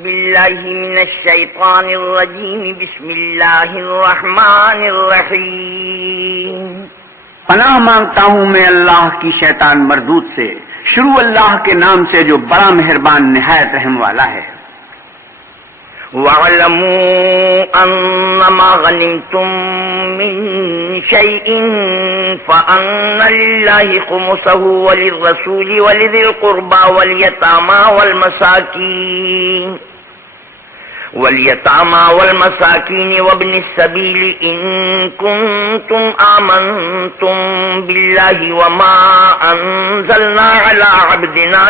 باللہ من الشیطان الرجیم بسم اللہ الرحمن الرحیم۔ پناہ مانگتا ہوں میں اللہ کی شیطان مردود سے، شروع اللہ کے نام سے جو بڑا مہربان نہایت رحم والا ہے۔ وَاعْلَمُوا أَنَّمَا غَنِمْتُم مِّن شَيْءٍ فَأَنَّ لِلَّهِ خُمُسَهُ وَلِلرَّسُولِ وَلِذِي الْقُرْبَى وَالْيَتَامَى وَالْمَسَاكِينِ وَابْنِ السَّبِيلِ إِن كُنتُمْ آمَنتُم بِاللَّهِ وَمَا أَنزَلْنَا عَلَى عَبْدِنَا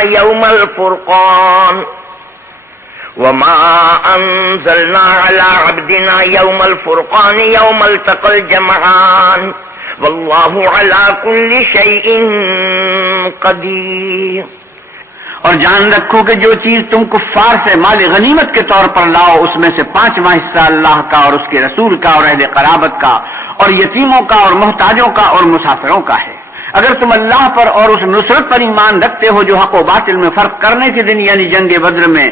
يَوْمَ الْفُرْقَانِ يَوْمَ الْتَقَى الْجَمْعَانِ وَاللَّهُ عَلَى كُلِّ شَيْءٍ قَدِيرٌ۔ اور جان رکھو کہ جو چیز تم کفار سے مال غنیمت کے طور پر لاؤ اس میں سے 5واں حصہ اللہ کا اور اس کے رسول کا اور اہل قرابت کا اور یتیموں کا اور محتاجوں کا اور مسافروں کا ہے۔ اگر تم اللہ پر اور اس نصرت پر ایمان رکھتے ہو جو حق و باطل میں فرق کرنے کے دن یعنی جنگ بدر میں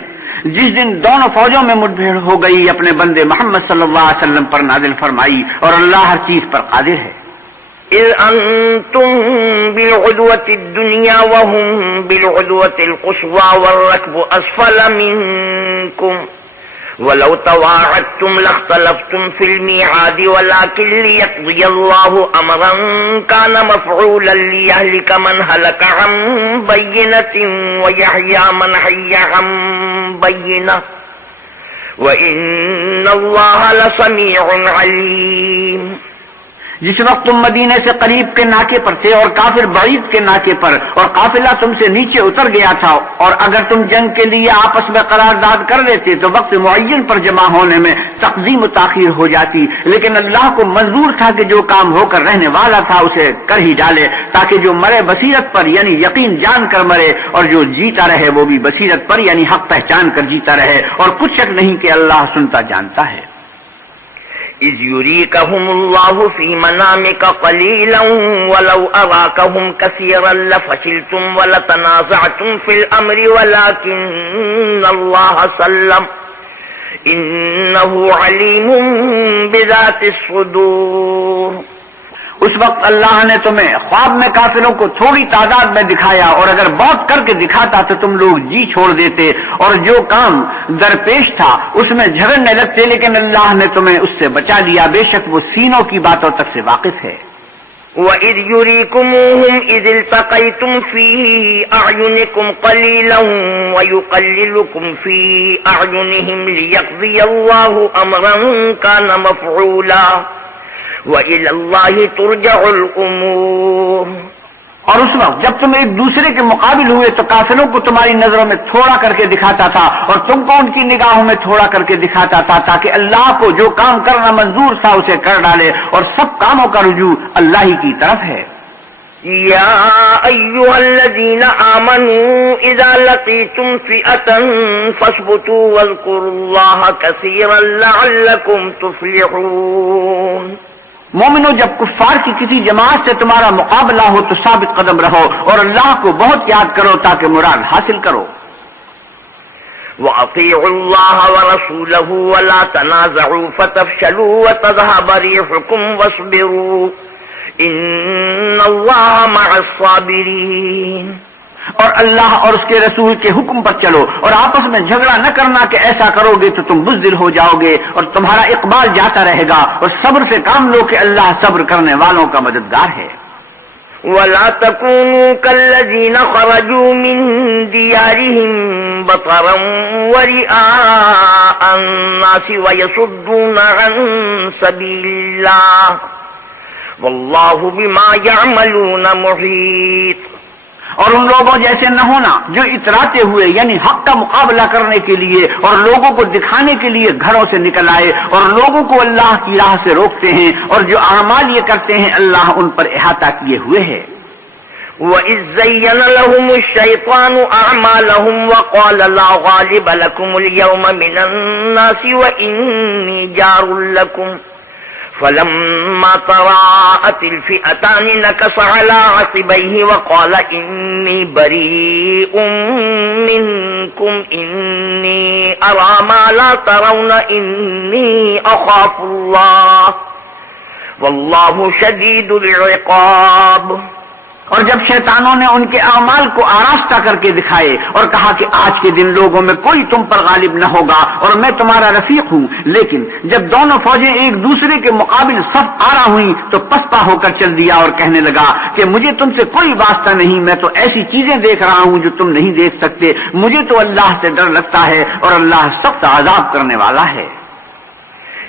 جس دن دونوں فوجوں میں مٹبھیڑ ہو گئی اپنے بندے محمد صلی اللہ علیہ وسلم پر نازل فرمائی، اور اللہ ہر چیز پر قادر ہے۔ إِذْ أَنْتُمْ بِالْعُدْوَةِ الدُّنْيَا وَهُمْ بِالْعُدْوَةِ الْقُصْوَى وَالرَّكْبُ أَسْفَلَ مِنْكُمْ وَلَوْ تَوَاعَدتُّمْ لَاخْتَلَفْتُمْ فِي الْمِيعَادِ وَلَكِنْ لِيَقْضِيَ اللَّهُ أَمْرًا كَانَ مَفْعُولًا لِيَهْلِكَ مَنْ هَلَكَ عَنْ بَيِّنَةٍ وَيَحْيَى مَنْ حَيَّ عَنْ بَيِّنَةٍ وَإِنَّ اللَّهَ لَسَمِيعٌ عَلِيمٌ۔ جس وقت تم مدینے سے قریب کے ناکے پر تھے اور کافر بعید کے ناکے پر اور قافلہ تم سے نیچے اتر گیا تھا، اور اگر تم جنگ کے لیے آپس میں قرارداد کر لیتے تو وقت معین پر جمع ہونے میں تقدیم و تاخیر ہو جاتی، لیکن اللہ کو منظور تھا کہ جو کام ہو کر رہنے والا تھا اسے کر ہی ڈالے، تاکہ جو مرے بصیرت پر یعنی یقین جان کر مرے، اور جو جیتا رہے وہ بھی بصیرت پر یعنی حق پہچان کر جیتا رہے، اور کچھ شک نہیں کہ اللہ سنتا جانتا ہے۔ إِذْ يُرِيكَهُمُ اللَّهُ فِي مَنَامِكَ قَلِيلًا وَلَوْ أَرَاكَهُمْ كَثِيرًا لَفَشِلْتُمْ وَلَتَنَازَعْتُمْ فِي الْأَمْرِ وَلَكِنَّ اللَّهَ سَلَّمَ إِنَّهُ عَلِيمٌ بِذَاتِ الصُّدُورِ۔ اس وقت اللہ نے تمہیں خواب میں کافروں کو تھوڑی تعداد میں دکھایا، اور اگر بہت کر کے دکھاتا تو تم لوگ جی چھوڑ دیتے، اور جو کام درپیش تھا اس میں جھگڑنے لگتے، لیکن اللہ نے تمہیں اس سے بچا لیا، بے شک وہ سینوں کی باتوں تک سے واقف ہے۔ وَإِذْ يُرِيكُمُوهُمْ إِذِ الْتَقَيْتُمْ فِي أَعْيُنِكُمْ قَلِيلًا وَيُقَلِّلُكُمْ فِي أَعْيُنِهِمْ لِيَقْضِيَ اللَّهُ أَمْرًا كَانَ مَفْعُولًا وَإِلَى اللَّهِ تُرْجَعُ الْأُمُورُ۔ اور اس وقت جب تم ایک دوسرے کے مقابل ہوئے تو کافروں کو تمہاری نظروں میں تھوڑا کر کے دکھاتا تھا، اور تم کو ان کی نگاہوں میں تھوڑا کر کے دکھاتا تھا، تاکہ اللہ کو جو کام کرنا منظور تھا اسے کر ڈالے، اور سب کاموں کا رجوع اللہ ہی کی طرف ہے۔ یا ایھا الذین آمنوا اذا لقیتم فئة فاثبتوا واذکروا اللہ کثیرا لعلکم تفلحون۔ مومنو، جب کفار کی کسی جماعت سے تمہارا مقابلہ ہو تو ثابت قدم رہو، اور اللہ کو بہت یاد کرو تاکہ مراد حاصل کرو۔ وَأَطِيعُوا اللَّهَ وَرَسُولَهُ وَلَا تَنَازَعُوا فَتَفْشَلُوا وَتَذْهَبَ رِيحُكُمْ وَاصْبِرُوا إِنَّ اللَّهَ مَعَ الصَّابِرِينَ۔ اور اللہ اور اس کے رسول کے حکم پر چلو، اور آپس میں جھگڑا نہ کرنا کہ ایسا کرو گے تو تم بزدل ہو جاؤ گے، اور تمہارا اقبال جاتا رہے گا، اور صبر سے کام لو کہ اللہ صبر کرنے والوں کا مددگار ہے۔ وَلَا تَكُونُوا كَالَّذِينَ خَرَجُوا مِن دِيَارِهِمْ بَطَرًا وَرِئَاءَ النَّاسِ وَيَصُدُّونَ عَن سَبِيلِ اللَّهِ وَاللَّهُ بِمَا يَعْمَلُونَ مُحِيطٌ۔ اور ان لوگوں جیسے نہ ہونا جو اتراتے ہوئے یعنی حق کا مقابلہ کرنے کے لیے اور لوگوں کو دکھانے کے لیے گھروں سے نکل آئے اور لوگوں کو اللہ کی راہ سے روکتے ہیں، اور جو اعمال یہ کرتے ہیں اللہ ان پر احاطہ کیے ہوئے ہے۔ وَإِذْ زَيَّنَ لَهُمُ الشَّيْطَانُ أَعْمَالَهُمْ وَقَالَ لَا غَالِبَ لَكُمُ الْيَوْمَ مِنَ النَّاسِ وَإِنِّي جَارٌ لَكُمْ فلما تراءت الفئتان نكص على عقبيه وقال إني بريء منكم إني أرى ما لا ترون إني أخاف الله والله شديد العقاب۔ اور جب شیطانوں نے ان کے اعمال کو آراستہ کر کے دکھائے اور کہا کہ آج کے دن لوگوں میں کوئی تم پر غالب نہ ہوگا اور میں تمہارا رفیق ہوں، لیکن جب دونوں فوجیں ایک دوسرے کے مقابل صف آرا ہوئیں تو پسپا ہو کر چل دیا اور کہنے لگا کہ مجھے تم سے کوئی واسطہ نہیں، میں تو ایسی چیزیں دیکھ رہا ہوں جو تم نہیں دیکھ سکتے، مجھے تو اللہ سے ڈر لگتا ہے اور اللہ سخت عذاب کرنے والا ہے۔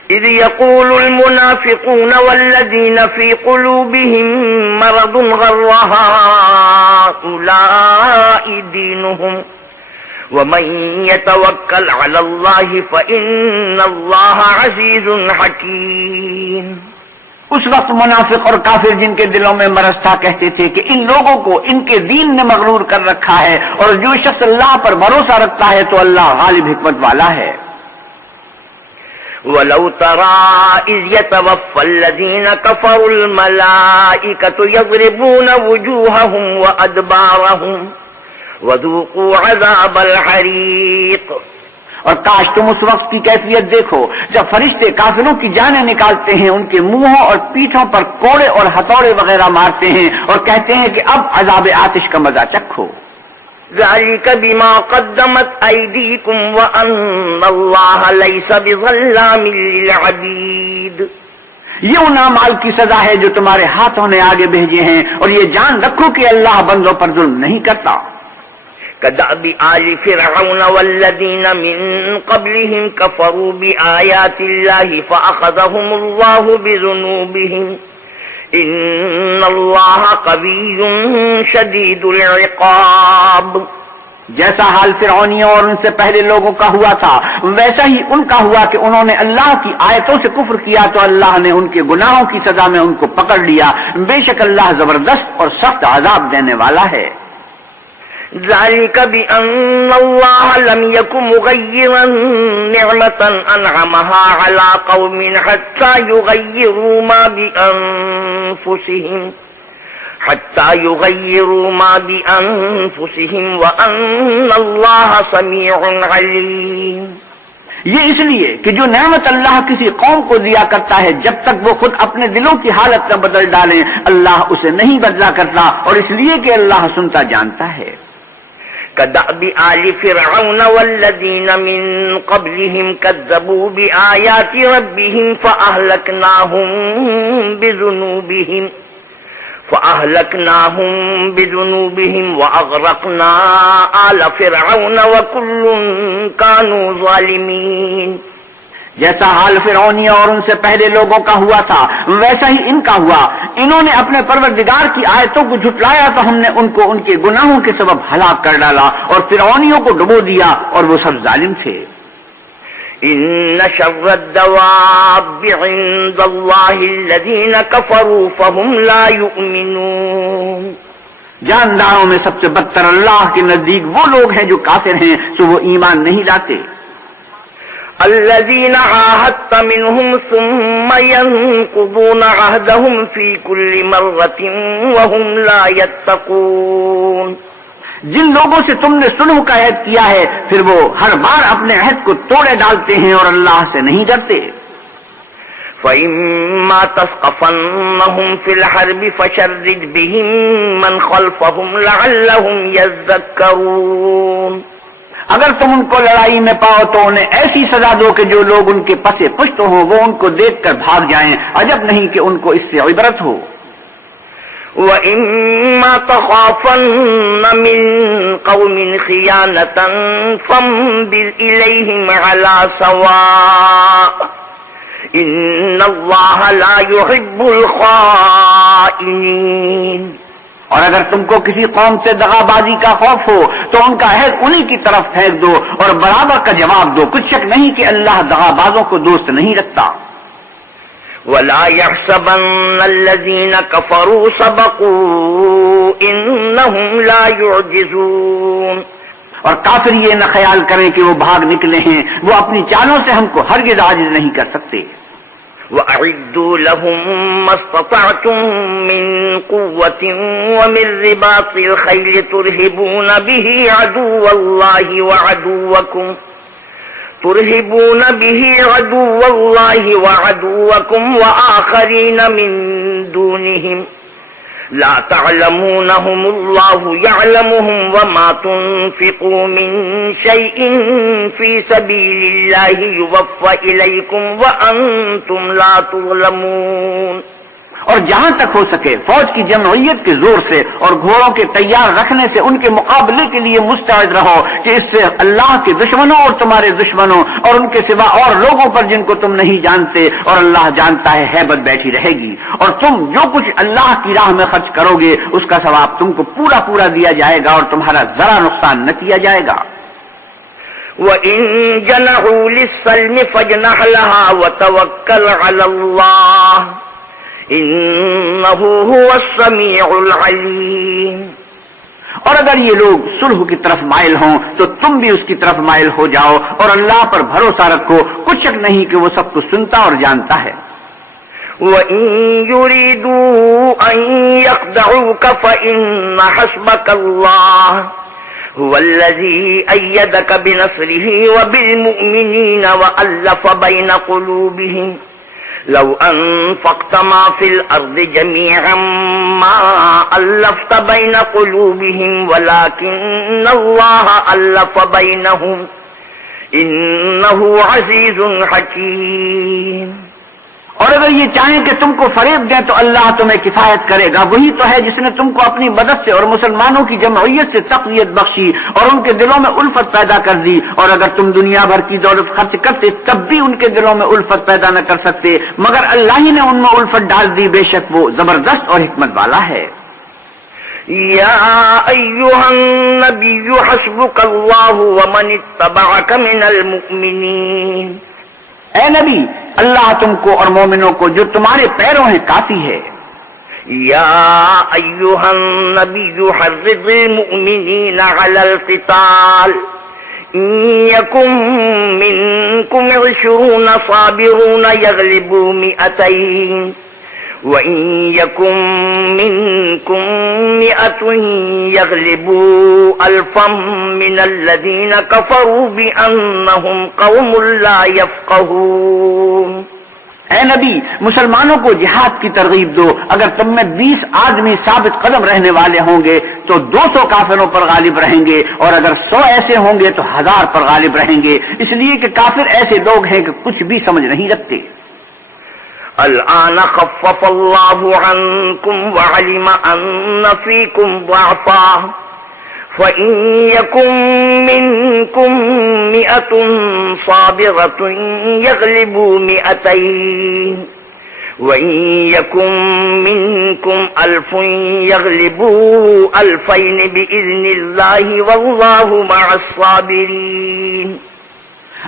إذ يقول المنافقون والذين في قلوبهم مرض غر هؤلاء دينهم ومن يتوكل على الله فإن الله عزيز حكيم۔ اس وقت منافق اور کافر جن کے دلوں میں مرض تھا کہتے تھے کہ ان لوگوں کو ان کے دین نے مغرور کر رکھا ہے، اور جو شخص اللہ پر بھروسہ رکھتا ہے تو اللہ غالب حکمت والا ہے۔ وَلَوْ تَرَى إِذْ يَتَوَفَّى الَّذِينَ كَفَرُوا الْمَلَائِكَةُ يَضْرِبُونَ وُجُوهَهُمْ وَأَدْبَارَهُمْ وَذُوقُوا عَذَابَ الْحَرِيقِ۔ اور کاش تم اس وقت کی کیفیت دیکھو جب فرشتے کافروں کی جانیں نکالتے ہیں، ان کے منہوں اور پیٹھوں پر کوڑے اور ہتھوڑے وغیرہ مارتے ہیں اور کہتے ہیں کہ اب عذاب آتش کا مزہ چکھو۔ ذلك بما قدمت أيديكم وأن الله ليس بظلام للعبيد۔ یہ ان اعمال کی سزا ہے جو تمہارے ہاتھوں نے آگے بھیجے ہیں، اور یہ جان رکھو کہ اللہ بندوں پر ظلم نہیں کرتا۔ كدأب آل فرعون والذين من قبلهم كفروا بآيات الله فأخذهم الله بذنوبهم إن الله قوي شديد العقاب۔ جیسا حال فرعونیوں اور ان سے پہلے لوگوں کا ہوا تھا ویسا ہی ان کا ہوا کہ انہوں نے اللہ کی آیتوں سے کفر کیا تو اللہ نے ان کے گناہوں کی سزا میں ان کو پکڑ لیا، بے شک اللہ زبردست اور سخت عذاب دینے والا ہے۔ ذلك بأن الله لم يكن مغيرا نعمة أنعمها على قوم حتى يغيروا ما بأنفسهم وأن الله سميع عليم۔ یہ اس لیے کہ جو نعمت اللہ کسی قوم کو دیا کرتا ہے جب تک وہ خود اپنے دلوں کی حالت نہ بدل ڈالیں اللہ اسے نہیں بدلا کرتا، اور اس لیے کہ اللہ سنتا جانتا ہے۔ كدأب آل فرعون والذين من قبلهم كذبوا بآيات ربهم فأهلكناهم بذنوبهم وأغرقنا آل فرعون وكل كانوا ظالمين۔ جیسا حال فرعونیوں اور ان سے پہلے لوگوں کا ہوا تھا ویسا ہی ان کا ہوا، انہوں نے اپنے پروردگار کی آیتوں کو جھٹلایا تو ہم نے ان کو ان کے گناہوں کے سبب ہلاک کر ڈالا، اور فرعونیوں کو ڈبو دیا اور وہ سب ظالم تھے۔ ان شر الدواب عند الله الذين كفروا فهم لا يؤمنون۔ جانداروں میں سب سے بدتر اللہ کے نزدیک وہ لوگ ہیں جو کافر ہیں تو وہ ایمان نہیں لاتے۔ الذين عاهدت منهم ثم ينقضون عهدهم في كل مرة وهم لا يتقون۔ جن لوگوں سے تم نے صلح کا عہد کیا ہے پھر وہ ہر بار اپنے عہد کو توڑے ڈالتے ہیں اور اللہ سے نہیں ڈرتے۔ فإما تثقفنهم في الحرب فشرد بهم من خلفهم لعلهم يذكرون۔ اگر تم ان کو لڑائی میں پاؤ تو انہیں ایسی سزا دو کہ جو لوگ ان کے پس پشت ہوں وہ ان کو دیکھ کر بھاگ جائیں، عجب نہیں کہ ان کو اس سے عبرت ہو۔ وَإِمَّا تَخَافَنَّ مِن قَوْمٍ خِيَانَةً فَانبِذْ إِلَيْهِمْ عَلَى سَوَاءٍ إِنَّ اللَّهَ لَا يُحِبُّ الْخَائِنِينَ۔ اور اگر تم کو کسی قوم سے دغا بازی کا خوف ہو تو ان کا عہد انہی کی طرف پھینک دو اور برابر کا جواب دو، کچھ شک نہیں کہ اللہ دغا بازوں کو دوست نہیں رکھتا۔ وَلَا يَحْسَبَنَّ الَّذِينَ كَفَرُوا سَبَقُوا إِنَّهُمْ لَا يُعْجِزُونَ۔ اور کافر یہ نہ خیال کریں کہ وہ بھاگ نکلے ہیں، وہ اپنی چالوں سے ہم کو ہرگز عاجز نہیں کر سکتے۔ وَأَعِدُّوا لَهُم مَّا اسْتَطَعْتُم مِّن قُوَّةٍ وَمِن رِّبَاطِ الْخَيْلِ تُرْهِبُونَ بِهِ عَدُوَّ اللَّهِ وَعَدُوَّكُمْ وَآخَرِينَ مِن دُونِهِمْ لا تعلمونهم الله يعلمهم وما تنفقوا من شيء في سبيل الله يوفى إليكم وأنتم لا تظلمون. اور جہاں تک ہو سکے فوج کی جمعیت کے زور سے اور گھوڑوں کے تیار رکھنے سے ان کے مقابلے کے لیے مستعد رہو کہ اس سے اللہ کے دشمنوں اور تمہارے دشمنوں اور ان کے سوا اور لوگوں پر جن کو تم نہیں جانتے اور اللہ جانتا ہے ہیبت بیٹھی رہے گی. اور تم جو کچھ اللہ کی راہ میں خرچ کرو گے اس کا ثواب تم کو پورا پورا دیا جائے گا اور تمہارا ذرا نقصان نہ کیا جائے گا. وَإِن جَنَحُوا لِلسَّلْمِ فَاجْنَحْ لَهَا وَتَوَكَّلْ عَلَى اللَّهِ انہو هو السمیع العلیم. اور اگر یہ لوگ صلح کی طرف مائل ہوں تو تم بھی اس کی طرف مائل ہو جاؤ اور اللہ پر بھروسہ رکھو، کچھ شک نہیں کہ وہ سب کچھ سنتا اور جانتا ہے. وَإِن يُرِيدُوا أَن يَخْدَعُوكَ فَإِنَّ حَسْبَكَ اللَّهُ هُوَ الَّذِي أَيَّدَكَ بِنَصْرِهِ وَبِالْمُؤْمِنِينَ وَأَلَّفَ بَيْنَ قُلُوبِهِمْ لو انفقت ما في الارض جميعا ما الفت بين قلوبهم ولكن الله الف بينهم انه عزيز حكيم. اور اگر یہ چاہیں کہ تم کو فریب دیں تو اللہ تمہیں کفایت کرے گا. وہی تو ہے جس نے تم کو اپنی مدد سے اور مسلمانوں کی جمعیت سے تقویت بخشی اور ان کے دلوں میں الفت پیدا کر دی. اور اگر تم دنیا بھر کی دولت خرچ کرتے تب بھی ان کے دلوں میں الفت پیدا نہ کر سکتے، مگر اللہ ہی نے ان میں الفت ڈال دی. بے شک وہ زبردست اور حکمت والا ہے. یا ایھا النبی حسبک اللہ ومن اتبعک من المؤمنین. اے نبی، اللہ تم کو اور مومنوں کو جو تمہارے پیروں ہیں کافی ہے. یا ایھا النبی حرض المؤمنین علی القتال ان یکن منکم 20 صابرون یغلبوا 200 وَإِن يَكُن مِّنكُم 100 يَغْلِبُوا 1000 مِّنَ الَّذِينَ كَفَرُوا بِأَنَّهُمْ قَوْمٌ لَّا يَفْقَهُونَ. اے نبی، مسلمانوں کو جہاد کی ترغیب دو. اگر تم میں 20 آدمی ثابت قدم رہنے والے ہوں گے تو 200 کافروں پر غالب رہیں گے، اور اگر 100 ایسے ہوں گے تو 1000 پر غالب رہیں گے، اس لیے کہ کافر ایسے لوگ ہیں کہ کچھ بھی سمجھ نہیں رکھتے. الآن خفف اللہ عنکم وعلم ان فیکم ضعفا فإن یکن منکم 100 صابرة یغلبوا 200 وإن یکن منکم 1000 یغلبوا 2000 بإذن اللہ واللہ مع الصابرین.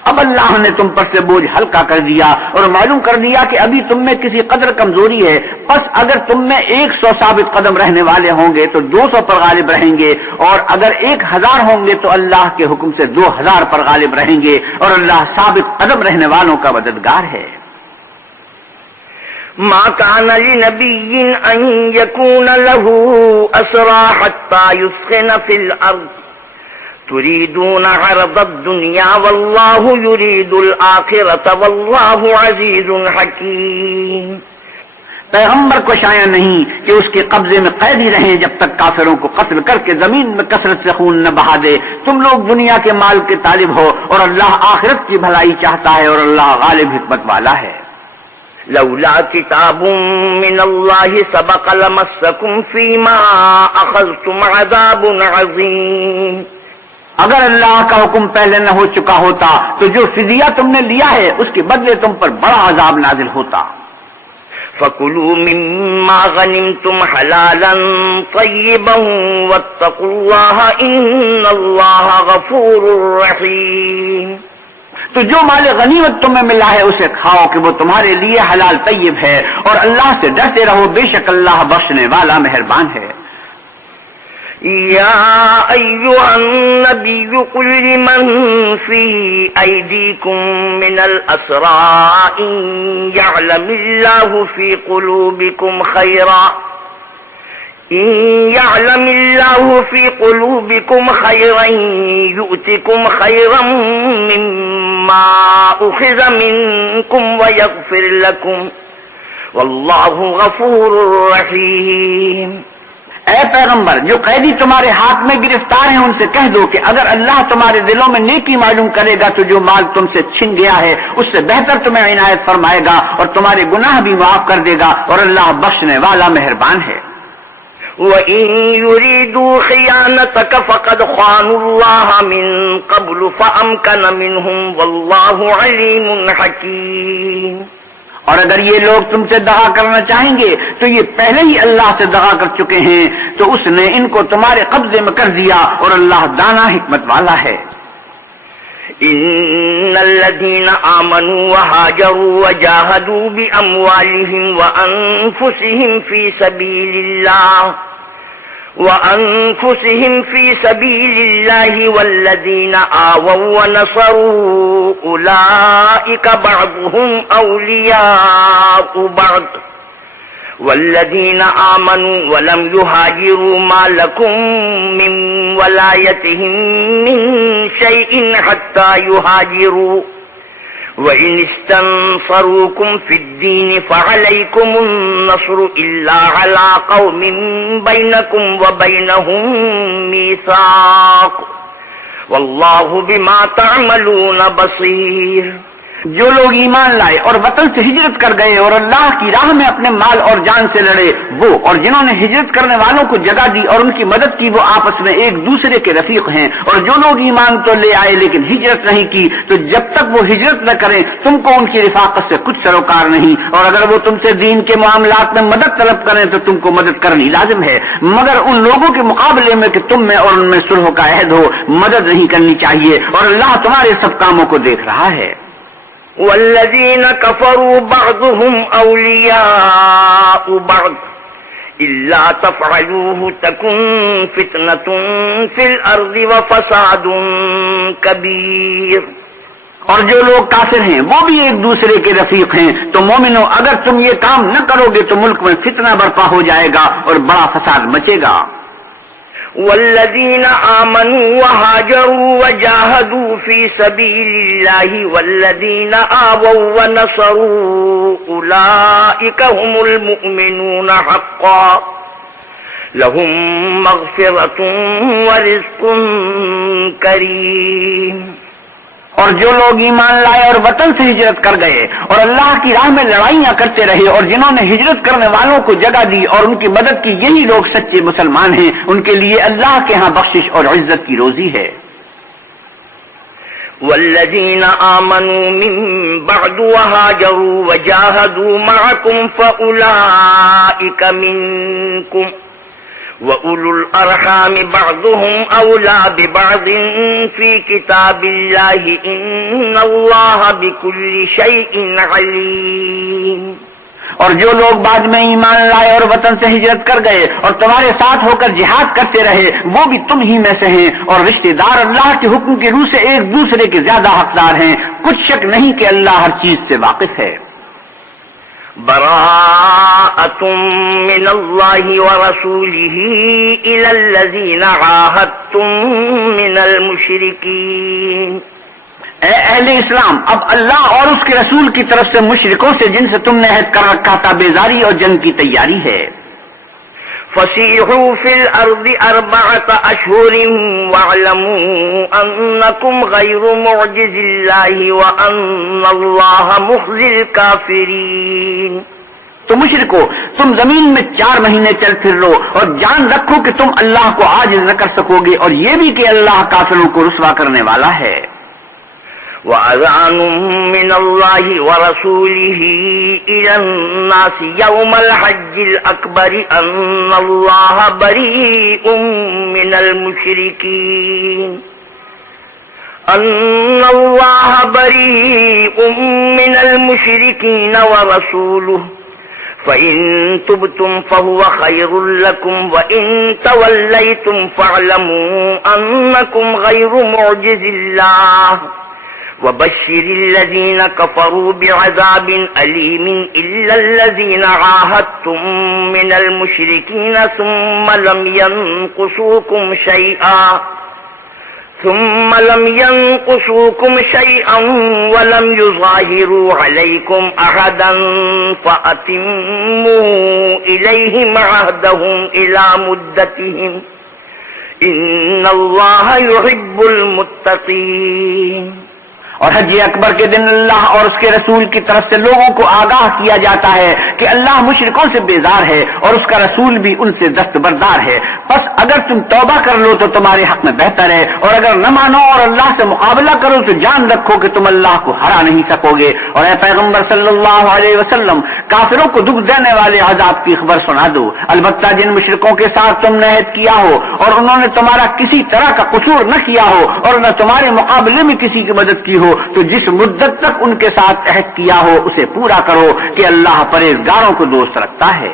اب اللہ نے تم پر سے بوجھ ہلکا کر دیا اور معلوم کر دیا کہ ابھی تم میں کسی قدر کمزوری ہے. بس اگر تم میں 100 ثابت قدم رہنے والے ہوں گے تو 200 پر غالب رہیں گے، اور اگر 1000 ہوں گے تو اللہ کے حکم سے 2000 پر غالب رہیں گے، اور اللہ ثابت قدم رہنے والوں کا مددگار ہے. ما كان لنبي ان يكون له اسرى حتى يثخن في الارض تريدون عرض الدنيا والله يريد الآخرة والله عزيز حكيم. پیغمبر کو شایع نہیں کہ اس کے قبضے میں قیدی رہیں جب تک کافروں کو قتل کر کے زمین میں کثرت سے خون نہ بہا دے. تم لوگ دنیا کے مال کے طالب ہو اور اللہ آخرت کی بھلائی چاہتا ہے اور اللہ غالب حکمت والا ہے. لولا کتاب من اللہ سبق لمسکم فیما اخذتم عذاب عظیم. اگر اللہ کا حکم پہلے نہ ہو چکا ہوتا تو جو فدیہ تم نے لیا ہے اس کے بدلے تم پر بڑا عذاب نازل ہوتا. فَكُلُوا مِمَّا غَنِمْتُمْ حَلَالًا طَيِّبًا وَاتَّقُوا اللَّهَ إِنَّ اللَّهَ غَفُورٌ رَّحِيمٌ. تو جو مال غنیمت تمہیں ملا ہے اسے کھاؤ کہ وہ تمہارے لیے حلال طیب ہے، اور اللہ سے ڈرتے رہو، بے شک اللہ بخشنے والا مہربان ہے. يا أيها النبي قل لمن في أيديكم من الأسرى إن يعلم الله في قلوبكم خيرا يؤتكم خيرا مما أخذ منكم ويغفر لكم والله غفور رحيم۔ اے پیغمبر، جو قیدی تمہارے ہاتھ میں گرفتار ہیں ان سے کہہ دو کہ اگر اللہ تمہارے دلوں میں نیکی معلوم کرے گا تو جو مال تم سے چھن گیا ہے اس سے بہتر تمہیں عنایت فرمائے گا اور تمہارے گناہ بھی معاف کر دے گا، اور اللہ بخشنے والا مہربان ہے۔ وَإِن يُرِيدُوا خِيَانَتَكَ فَقَدْ خَانُوا اللَّهَ مِن قَبْلُ فَأَمْكَنَ مِنْهُمْ وَاللَّهُ عَلِيمٌ حَكِيمٌ۔ اور اگر یہ لوگ تم سے دغا کرنا چاہیں گے تو یہ پہلے ہی اللہ سے دغا کر چکے ہیں، تو اس نے ان کو تمہارے قبضے میں کر دیا، اور اللہ دانا حکمت والا ہے۔ إن الذين آمنوا وهاجروا وجاهدوا بأموالهم وأنفسهم في سبيل الله والذين آووا ونصروا أولئك بعضهم أولياء بعض والذين آمنوا ولم يهاجروا ما لكم من ولايتهم من شيء حتى يهاجروا وإن استنصروكم في الدين فعليكم النصر إلا على قوم بينكم وبينهم ميثاق والله بما تعملون بصير۔ جو لوگ ایمان لائے اور وطن سے ہجرت کر گئے اور اللہ کی راہ میں اپنے مال اور جان سے لڑے، وہ اور جنہوں نے ہجرت کرنے والوں کو جگہ دی اور ان کی مدد کی، وہ آپس میں ایک دوسرے کے رفیق ہیں۔ اور جو لوگ ایمان تو لے آئے لیکن ہجرت نہیں کی، تو جب تک وہ ہجرت نہ کریں تم کو ان کی رفاقت سے کچھ سروکار نہیں، اور اگر وہ تم سے دین کے معاملات میں مدد طلب کریں تو تم کو مدد کرنی لازم ہے، مگر ان لوگوں کے مقابلے میں کہ تم میں اور ان میں صلح کا عہد ہو مدد نہیں کرنی چاہیے، اور اللہ تمہارے سب کاموں کو دیکھ رہا ہے۔ والذين كفروا بعضهم أولياء بعض إلا تفعلوه تكن فتنة في الأرض وفساد كبير۔ اور جو لوگ کافر ہیں وہ بھی ایک دوسرے کے رفیق ہیں، تو مومنو اگر تم یہ کام نہ کرو گے تو ملک میں فتنہ برپا ہو جائے گا اور بڑا فساد مچے گا۔ والذين آمنوا وهاجروا وجاهدوا في سبيل الله والذين آووا ونصروا أولئك هم المؤمنون حقا لهم مغفرة ورزق كريم۔ اور جو لوگ ایمان لائے اور وطن سے ہجرت کر گئے اور اللہ کی راہ میں لڑائیاں کرتے رہے اور جنہوں نے ہجرت کرنے والوں کو جگہ دی اور ان کی مدد کی، یہی لوگ سچے مسلمان ہیں، ان کے لیے اللہ کے ہاں بخشش اور عزت کی روزی ہے۔ والذین آمنوا من بعد وهاجروا وجاهدوا معكم فأولئك منكم وَأُولُو الْأَرْحَامِ بَعْضُهُمْ أَوْلَى بِبَعْضٍ فِي كِتَابِ اللَّهِ إِنَّ اللَّهَ بِكُلِّ شَيْءٍ عَلِيمٌ۔ اور جو لوگ بعد میں ایمان لائے اور وطن سے ہجرت کر گئے اور تمہارے ساتھ ہو کر جہاد کرتے رہے، وہ بھی تم ہی میں سے ہیں، اور رشتہ دار اللہ کے حکم کی روح سے ایک دوسرے کے زیادہ حقدار ہیں، کچھ شک نہیں کہ اللہ ہر چیز سے واقف ہے۔ براءة من الله ورسوله إلى الذين عاهدتم من المشركين۔ اے اہل اسلام، اب اللہ اور اس کے رسول کی طرف سے مشرکوں سے جن سے تم نے عہد کر رکھا تھا بیزاری اور جنگ کی تیاری ہے۔ فسيحوا في الأرض 4 أشهر واعلموا أنكم غير معجز الله وأن الله مخزي الكافرين۔ تو مشرکو، تم زمین میں 4 مہینے چل پھر لو اور جان رکھو کہ تم اللہ کو عاجز نہ کر سکو گے، اور یہ بھی کہ اللہ کافروں کو رسوا کرنے والا ہے۔ وَأَذَانٌ مِّنَ اللَّهِ وَرَسُولِهِ إِلَى النَّاسِ يَوْمَ الْحَجِّ الْأَكْبَرِ أَنَّ اللَّهَ بَرِيءٌ مِّنَ الْمُشْرِكِينَ وَرَسُولُهُ فَإِن تُبْتُمْ فَهُوَ خَيْرٌ لَكُمْ وَإِن تَوَلَّيْتُمْ فَاعْلَمُوا أَنَّكُمْ غَيْرُ مُعْجِزِ اللَّهِ وَبَشِّرِ الَّذِينَ كَفَرُوا بِعَذَابٍ أَلِيمٍ إِلَّا الَّذِينَ عَاهَدتُّم مِّنَ الْمُشْرِكِينَ ثُمَّ لم ينقصوكم شيئا ولم يظاهروا عليكم أحدا فأتموا إليهم عهدهم إلى مدتهم إن الله يحب المتقين. اور حج اکبر کے دن اللہ اور اس کے رسول کی طرف سے لوگوں کو آگاہ کیا جاتا ہے کہ اللہ مشرکوں سے بیزار ہے اور اس کا رسول بھی ان سے دستبردار ہے. بس اگر تم توبہ کر لو تو تمہارے حق میں بہتر ہے، اور اگر نہ مانو اور اللہ سے مقابلہ کرو تو جان رکھو کہ تم اللہ کو ہرا نہیں سکو گے. اور اے پیغمبر صلی اللہ علیہ وسلم، کافروں کو دکھ دینے والے عذاب کی خبر سنا دو. البتہ جن مشرکوں کے ساتھ تم نے عہد کیا ہو اور انہوں نے تمہارا کسی طرح کا قصور نہ کیا ہو اور نہ تمہارے مقابلے میں کسی کی مدد کی ہو، تو جس مدت تک ان کے ساتھ عہد کیا ہو اسے پورا کرو کہ اللہ پرہیزگاروں کو دوست رکھتا ہے.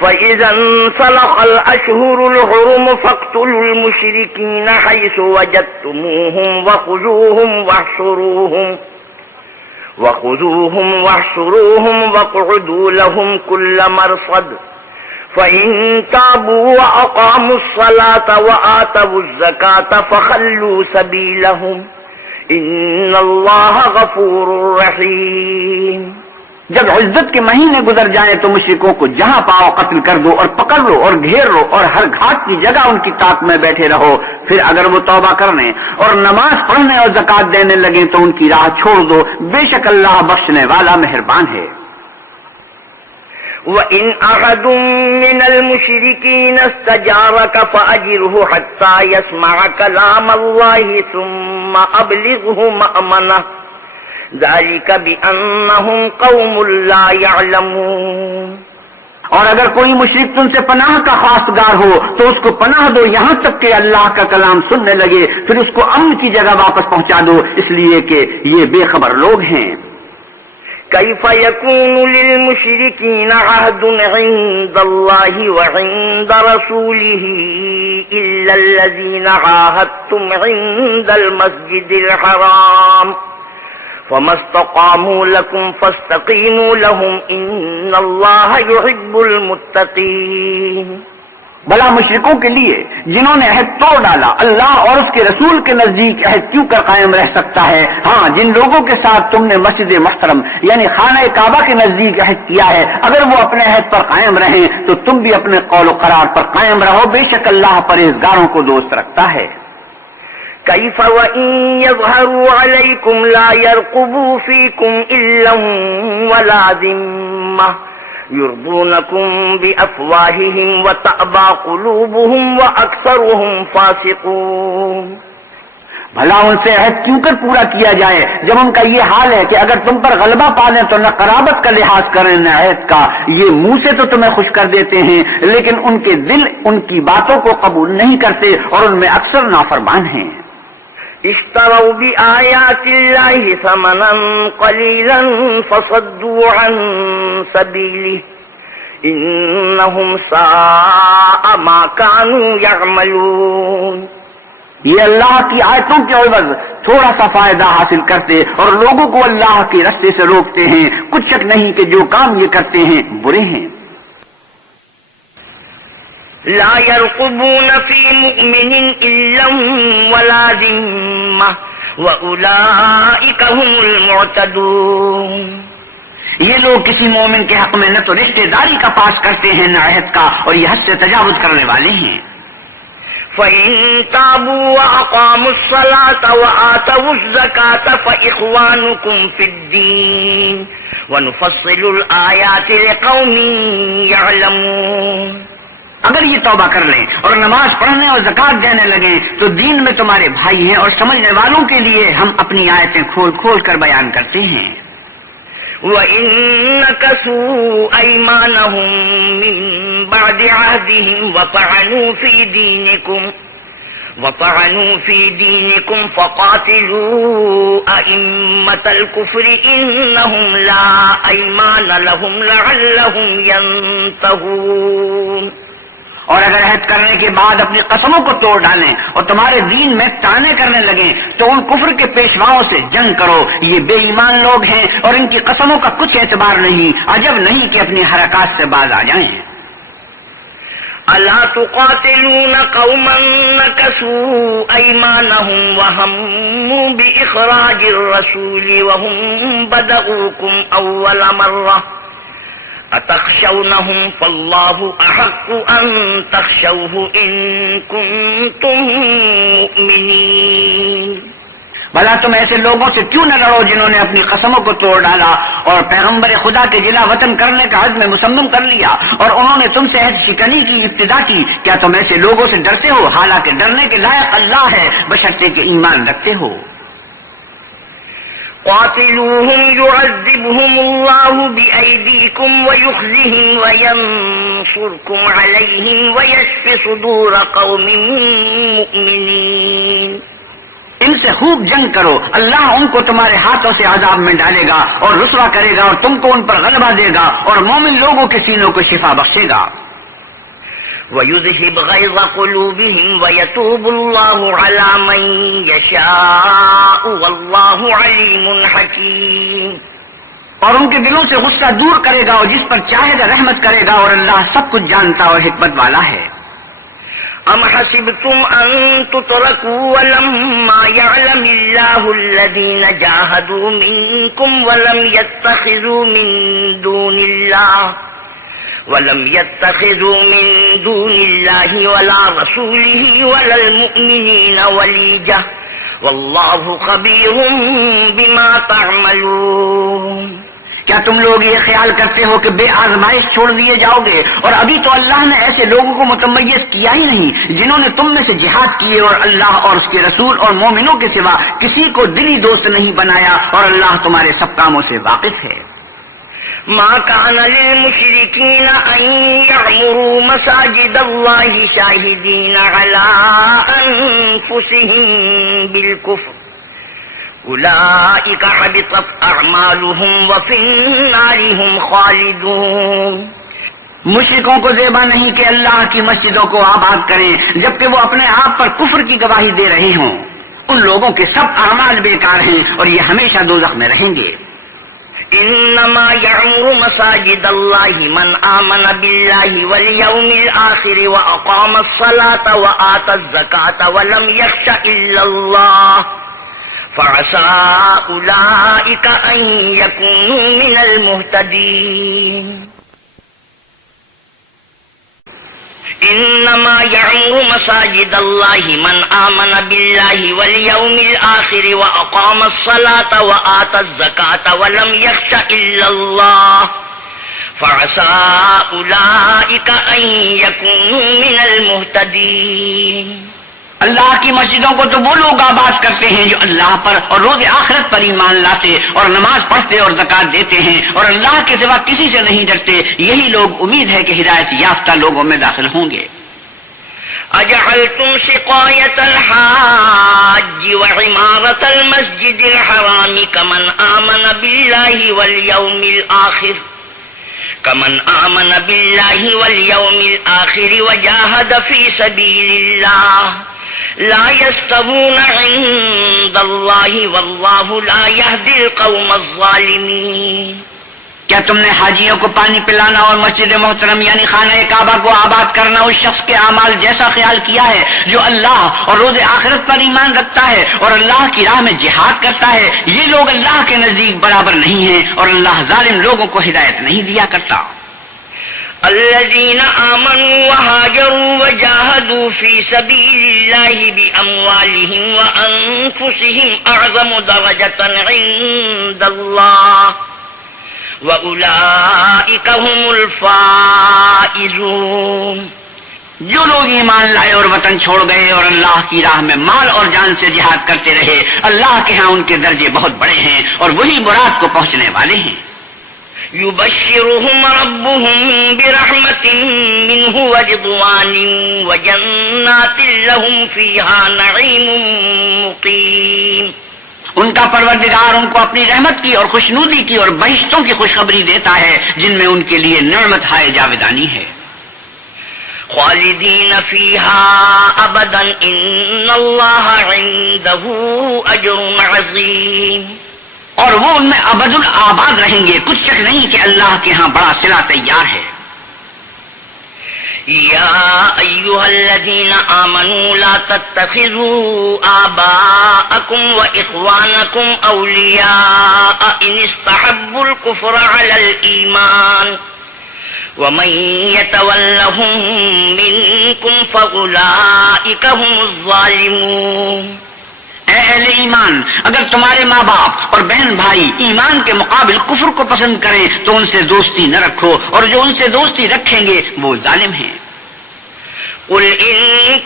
فَإِذَا انْسَلَخَ الْأَشْهُرُ الْحُرُمُ فَاقْتُلُوا الْمُشْرِكِينَ حَيْثُ وَجَدتُّمُوهُمْ وَخُذُوهُمْ وَاقْعُدُوا لَهُمْ كُلَّ مَرْصَدٍ فَإِن تَابُوا وَأَقَامُوا الصَّلَاةَ وَآتَوُا الزَّكَاةَ فَخَلُّوا سَبِيلَهُمْ ان اللہ غفور رحیم. جب عزت کے مہینے گزر جائیں تو مشرکوں کو جہاں پاؤ قتل کر دو اور پکڑ لو اور گھیر لو اور ہر گھاٹ کی جگہ ان کی طاق میں بیٹھے رہو. پھر اگر وہ توبہ کرنے اور نماز پڑھنے اور زکات دینے لگیں تو ان کی راہ چھوڑ دو، بے شک اللہ بخشنے والا مہربان ہے. وَإِنْ أَحَدٌ مِّنَ الْمُشْرِكِينَ اسْتَجَارَكَ فَأَجِرْهُ حَتَّى يَسْمَعَ كَلَامَ اللَّهِ ثُمَّ أَبْلِغْهُ مَأْمَنَهُ ذَلِكَ بِأَنَّهُمْ قَوْمٌ لَّا يَعْلَمُونَ. اور اگر کوئی مشرک تم سے پناہ کا خواستگار ہو تو اس کو پناہ دو یہاں تک کہ اللہ کا کلام سننے لگے، پھر اس کو امن کی جگہ واپس پہنچا دو، اس لیے کہ یہ بے خبر لوگ ہیں. كيف يكون للمشركين عهد عند الله وعند رسوله إلا الذين عاهدتم عند المسجد الحرام فما استقاموا لكم فاستقيموا لهم إن الله يحب المتقين. بلا مشرکوں کے لیے جنہوں نے عہد توڑ ڈالا اللہ اور اس کے رسول کے نزدیک عہد کیوں کر قائم رہ سکتا ہے؟ ہاں، جن لوگوں کے ساتھ تم نے مسجد محترم یعنی خانہ کعبہ کے نزدیک عہد کیا ہے، اگر وہ اپنے عہد پر قائم رہیں تو تم بھی اپنے قول و قرار پر قائم رہو، بے شک اللہ پرہیزگاروں کو دوست رکھتا ہے. كيف وإن يظهروا عليكم لا يرقبوا فيكم إلا ولا ذمة يرضونكم بأفواههم وتأبى قلوبهم وأكثرهم فاسقون. بھلا ان سے عہد کیوں کر پورا کیا جائے جب ان کا یہ حال ہے کہ اگر تم پر غلبہ پالیں تو نہ قرابت کا لحاظ کریں نہ عہد کا. یہ منہ سے تو تمہیں خوش کر دیتے ہیں لیکن ان کے دل ان کی باتوں کو قبول نہیں کرتے اور ان میں اکثر نافرمان ہیں. اشتروا بآيات الله ثمنا قليلا فصدوا عن سبيله إنهم ساء ما كانوا يعملون. یہ اللہ کی آیتوں کے عوض تھوڑا سا فائدہ حاصل کرتے اور لوگوں کو اللہ کے رستے سے روکتے ہیں. کچھ شک نہیں کہ جو کام یہ کرتے ہیں برے ہیں. لا يرقبون في مؤمن إلا ولا ذمة وأولئك هم المعتدون. یہ لوگ کسی مومن کے حق میں نہ تو رشتہ داری کا پاس کرتے ہیں نہ عہد کا، اور یہ حد سے تجاوز کرنے والے ہیں. فَإِن تَابُوا وَأَقَامُوا الصَّلَاةَ وَآتَوُا الزَّكَاةَ فَإِخْوَانُكُمْ فِي الدِّينِ وَنُفَصِّلُ الْآيَاتِ لِقَوْمٍ يَعْلَمُونَ. اگر یہ توبہ کر لیں اور نماز پڑھنے اور زکات دینے لگیں تو دین میں تمہارے بھائی ہیں اور سمجھنے والوں کے لیے ہم اپنی آیتیں کھول کھول کر بیان کرتے ہیں. وَإِن نَكَثُوا أَيْمَانَهُم مِّن بَعْدِ عَهْدِهِمْ وَطَعَنُوا فِي دِينِكُمْ وطعنوا في دينكم فقاتلوا أئمة الكفر إنهم لا أيمان لهم لعلهم ينتهون. اور اگر عہد کرنے کے بعد اپنی قسموں کو توڑ ڈالیں اور تمہارے دین میں طعنے کرنے لگیں تو ان کفر کے پیشواؤں سے جنگ کرو. یہ بے ایمان لوگ ہیں اور ان کی قسموں کا کچھ اعتبار نہیں. عجب نہیں کہ اپنی حرکات سے باز آ جائیں. ألا تقاتلون قوما نكثوا أيمانهم وهموا بإخراج الرسول وهم بدؤوكم أول مرة أتخشونهم فالله أحق أن تخشوه إن كنتم مؤمنين. بھلا تم ایسے لوگوں سے کیوں نہ لڑو جنہوں نے اپنی قسموں کو توڑ ڈالا اور پیغمبر خدا کے جلا وطن کرنے کا عزم مصمم کر لیا اور انہوں نے تم سے عہد شکنی کی ابتدا کی. کیا تم ایسے لوگوں سے ڈرتے ہو حالانکہ ڈرنے کے لائق اللہ ہے بشرطے کہ ایمان رکھتے ہو. قاتلوهم يعذبهم الله بأيديكم ويخزهم وينصركم عليهم ويشف صدور قوم مؤمنين. ان سے خوب جنگ کرو. اللہ ان کو تمہارے ہاتھوں سے عذاب میں ڈالے گا اور رسوا کرے گا اور تم کو ان پر غلبہ دے گا اور مومن لوگوں کے سینوں کو شفا بخشے گا. وَيُذْهِبْ غَيْظَ قُلُوبِهِمْ وَيَتُوبُ اللَّهُ عَلَى مَن يَشَاءُ وَاللَّهُ عَلِيمٌ حَكِيمٌ. اور ان کے دلوں سے غصہ دور کرے گا اور جس پر چاہے گا رحمت کرے گا اور اللہ سب کچھ جانتا اور حکمت والا ہے. أَمْ حَسِبْتُمْ أَن تُتْرَكُوا وَلَمَّا يَعْلَمِ اللَّهُ الَّذِينَ جَاهَدُوا مِنكُمْ وَلَمْ يَتَّخِذُوا مِن دُونِ اللَّهِ وَلَا رَسُولِهِ وَلَا الْمُؤْمِنِينَ وَلِيجَةً وَاللَّهُ خَبِيرٌ بِمَا تَعْمَلُونَ. کیا تم لوگ یہ خیال کرتے ہو کہ بے آزمائش چھوڑ دیے جاؤ گے؟ اور ابھی تو اللہ نے ایسے لوگوں کو متمیز کیا ہی نہیں جنہوں نے تم میں سے جہاد کیے اور اللہ اور اس کے رسول اور مومنوں کے سوا کسی کو دلی دوست نہیں بنایا اور اللہ تمہارے سب کاموں سے واقف ہے. ما كان للمشركين أن يعمروا مساجد الله شاهدين على أنفسهم بالكفر أولئك حبطت أعمالهم وفي النار هم خالدون. مشرکوں کو زیبا نہیں کہ اللہ کی مسجدوں کو آباد کریں جبکہ وہ اپنے آپ پر کفر کی گواہی دے رہے ہوں. ان لوگوں کے سب اعمال بیکار ہیں اور یہ ہمیشہ دوزخ میں رہیں گے. إنما يعمر مساجد الله من آمن بالله واليوم الآخر وأقام الصلاة وآتى الزكاة ولم يخش إلا الله فعسى أولئك أن يكونوا من المهتدين. إنما يعمر مساجد الله من آمن بالله واليوم الآخر وأقام الصلاة وآتى الزكاة ولم يخش إلا الله فعسى أولئك أن يكونوا من المهتدين. اللہ کی مسجدوں کو تو وہ لوگ آباد کرتے ہیں جو اللہ پر اور روز آخرت پر ایمان لاتے اور نماز پڑھتے اور زکات دیتے ہیں اور اللہ کے سوا کسی سے نہیں ڈرتے. یہی لوگ امید ہے کہ ہدایت یافتہ لوگوں میں داخل ہوں گے. أجعلتم سقاية الحاج وعمارة المسجد الحرام كمن آمن بالله واليوم الآخر وجاهد في سبيل الله لا يستوون عند الله والله لا يهدي القوم الظالمين. کیا تم نے حاجیوں کو پانی پلانا اور مسجد محترم یعنی خانہ کعبہ کو آباد کرنا اس شخص کے اعمال جیسا خیال کیا ہے جو اللہ اور روز آخرت پر ایمان رکھتا ہے اور اللہ کی راہ میں جہاد کرتا ہے؟ یہ لوگ اللہ کے نزدیک برابر نہیں ہیں اور اللہ ظالم لوگوں کو ہدایت نہیں دیا کرتا. الذين آمنوا وهاجروا وجاهدوا في سبيل الله بأموالهم وأنفسهم أعظم درجة عند الله وَأُولَئِكَ هُمُ الْفَائِزُونَ. جو لوگ ایمان لائے اور وطن چھوڑ گئے اور اللہ کی راہ میں مال اور جان سے جہاد کرتے رہے اللہ کے ہاں ان کے درجے بہت بڑے ہیں اور وہی مراد کو پہنچنے والے ہیں. يبشرهم ربهم برحمة منه ورضوان وجنات لهم فيها نعيم مقيم. ان کا پروردگار ان کو اپنی رحمت کی اور خوشنودی کی اور بہشتوں کی خوشخبری دیتا ہے جن میں ان کے لیے نعمت ہائے جاودانی ہے. خالدین فیہا ابدا ان اللہ عنده اجر عظیم. اور وہ ان میں ابد الآباد رہیں گے، کچھ شک نہیں کہ اللہ کے ہاں بڑا صلہ تیار ہے. یا ایھا الذین آمنوا لا تتخذوا آباءکم واخوانکم اولیاء ان استحبوا الکفر علی الایمان ومن يتولهم منكم فأولئك هم الظالمون. اے اہل ایمان، اگر تمہارے ماں باپ اور بہن بھائی ایمان کے مقابل کفر کو پسند کریں تو ان سے دوستی نہ رکھو، اور جو ان سے دوستی رکھیں گے وہ ظالم ہیں. قل إن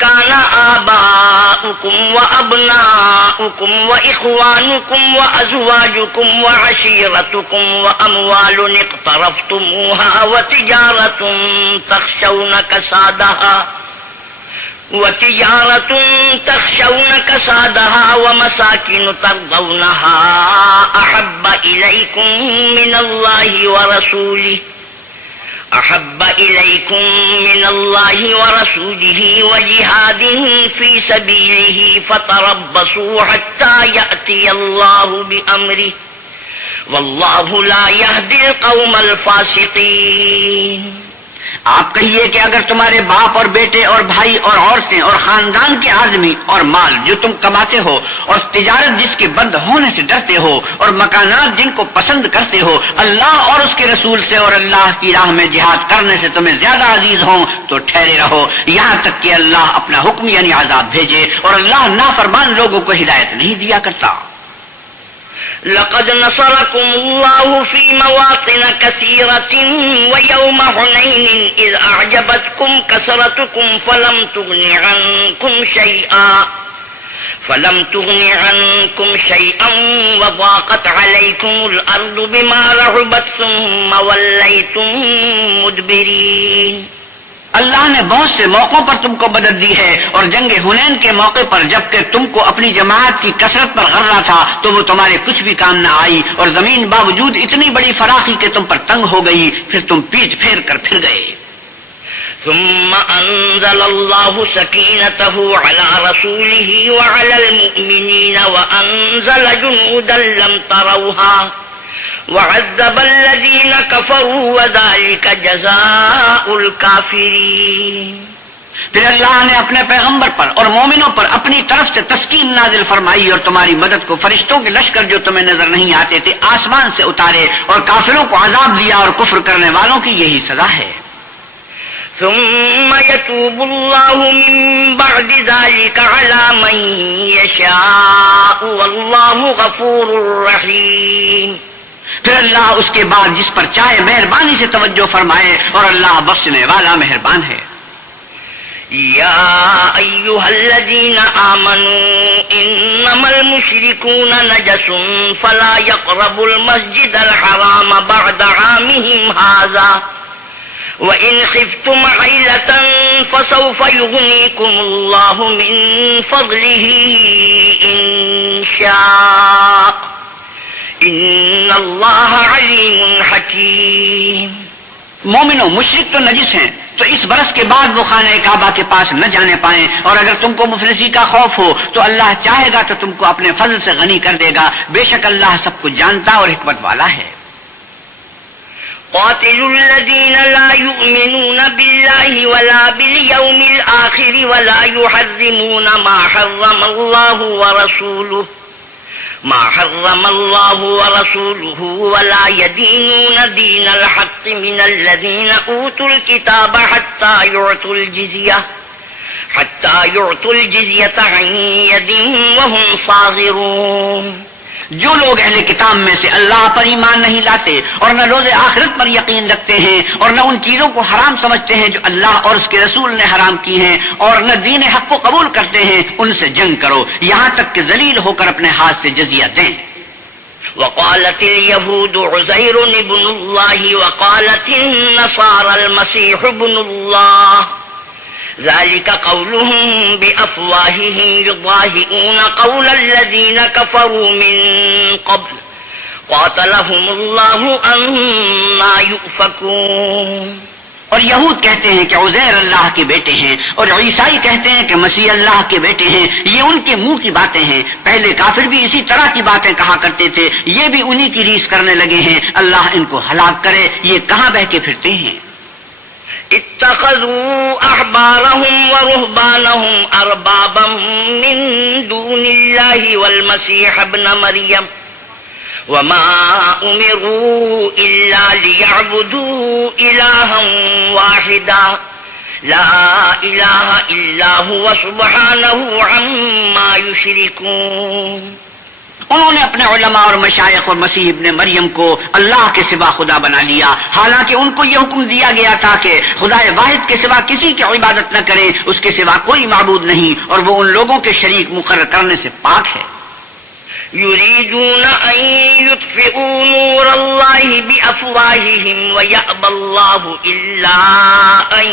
كان آباؤكم وأبناؤكم وإخوانكم وأزواجكم وعشيرتكم وأموال اقترفتموها وتجارة تخشون كسادها ومساكن ترضونها أحب إليكم من الله ورسوله وجهاد في سبيله فتربصوا حتى يأتي الله بأمره والله لا يهدي القوم الفاسقين. آپ کہیے کہ اگر تمہارے باپ اور بیٹے اور بھائی اور عورتیں اور خاندان کے آدمی اور مال جو تم کماتے ہو اور تجارت جس کے بند ہونے سے ڈرتے ہو اور مکانات جن کو پسند کرتے ہو اللہ اور اس کے رسول سے اور اللہ کی راہ میں جہاد کرنے سے تمہیں زیادہ عزیز ہوں تو ٹھہرے رہو یہاں تک کہ اللہ اپنا حکم یعنی عذاب بھیجے، اور اللہ نافرمان لوگوں کو ہدایت نہیں دیا کرتا. لقد نصركم الله في مواطن كثيرة ويوم حنين إذ أعجبتكم كثرتكم فلم تغن عنكم شيئا وضاقت عليكم الأرض بما رحبت ثم وليتم مدبرين. اللہ نے بہت سے موقعوں پر تم کو مدد دی ہے، اور جنگ حنین کے موقع پر جبکہ تم کو اپنی جماعت کی کثرت پر غرہ تھا تو وہ تمہارے کچھ بھی کام نہ آئی، اور زمین باوجود اتنی بڑی فراخی کہ تم پر تنگ ہو گئی، پھر تم پیٹ پھیر کر پھر گئے. ثم أنزل الله سكينته على رسوله وعلى المؤمنين وأنزل جنودا لم تروها وعذب الذين كفروا وذلك جزاء الكافرين. پھر اللہ نے اپنے پیغمبر پر اور مومنوں پر اپنی طرف سے تسکین نازل فرمائی اور تمہاری مدد کو فرشتوں کے لشکر جو تمہیں نظر نہیں آتے تھے آسمان سے اتارے، اور کافروں کو عذاب دیا، اور کفر کرنے والوں کی یہی سزا ہے. ثم يتوب الله من بعد ذلك على من يشاء والله غفور رحيم. پھر اللہ اس کے بعد جس پر چاہے مہربانی سے توجہ فرمائے، اور اللہ بخشنے والا مہربان ہے. یا ایھا الذین آمنوا انما المشركون نجس فلا يقربوا المسجد الحرام بعد عامهم هذا وَإِنْ خِفْتُمْ عَيْلَةً فَسَوْفَ يُغْنِيكُمُ اللَّهُ مِنْ فَضْلِهِ إِنْ شَاءَ إِنَّ اللَّهَ عَلِيمٌ حَكِيمٌ. مومنوں، مشرک تو نجس ہیں تو اس برس کے بعد وہ خانہ کعبہ کے پاس نہ جانے پائیں، اور اگر تم کو مفلسی کا خوف ہو تو اللہ چاہے گا تو تم کو اپنے فضل سے غنی کر دے گا، بے شک اللہ سب کچھ جانتا اور حکمت والا ہے. قاتلوا الذين لا يؤمنون بالله ولا باليوم الآخر ولا يحرمون ما حرم الله ورسوله ولا يدينون دين الحق من الذين أوتوا الكتاب حتى يعطوا الجزية عن يد وهم صاغرون. جو لوگ اہل کتاب میں سے اللہ پر ایمان نہیں لاتے اور نہ روز آخرت پر یقین رکھتے ہیں اور نہ ان چیزوں کو حرام سمجھتے ہیں جو اللہ اور اس کے رسول نے حرام کی ہیں اور نہ دین حق کو قبول کرتے ہیں، ان سے جنگ کرو یہاں تک کہ ذلیل ہو کر اپنے ہاتھ سے جزیہ دیں. وقالت اليهود عزير ابن الله وقالت النصارى المسيح ابن الله ذلك قولهم بأفواههم يضاهئون قول الذين كفروا من قبل قاتلهم الله أنا يؤفكون۔ اور یہود کہتے ہیں کہ عزیر اللہ کے بیٹے ہیں، اور عیسائی کہتے ہیں کہ مسیح اللہ کے بیٹے ہیں۔ یہ ان کے منہ کی باتیں ہیں، پہلے کافر بھی اسی طرح کی باتیں کہا کرتے تھے، یہ بھی انہی کی ریس کرنے لگے ہیں۔ اللہ ان کو ہلاک کرے، یہ کہاں بہ کے پھرتے ہیں۔ اتخذوا احبارهم ورهبانهم اربابا من دون الله والمسيح ابن مريم وما امروا الا ليعبدوا الها واحدا لا اله الا هو سبحانه عما يشركون۔ انہوں نے اپنے علماء اور مشائخ اور مسیح ابن مریم کو اللہ کے سوا خدا بنا لیا، حالانکہ ان کو یہ حکم دیا گیا تھا کہ خدا واحد کے سوا کسی کی عبادت نہ کریں، اس کے سوا کوئی معبود نہیں، اور وہ ان لوگوں کے شریک مقرر کرنے سے پاک ہے۔ يريدون أن يطفئوا نور الله بأفواههم ويأبى الله إلا أن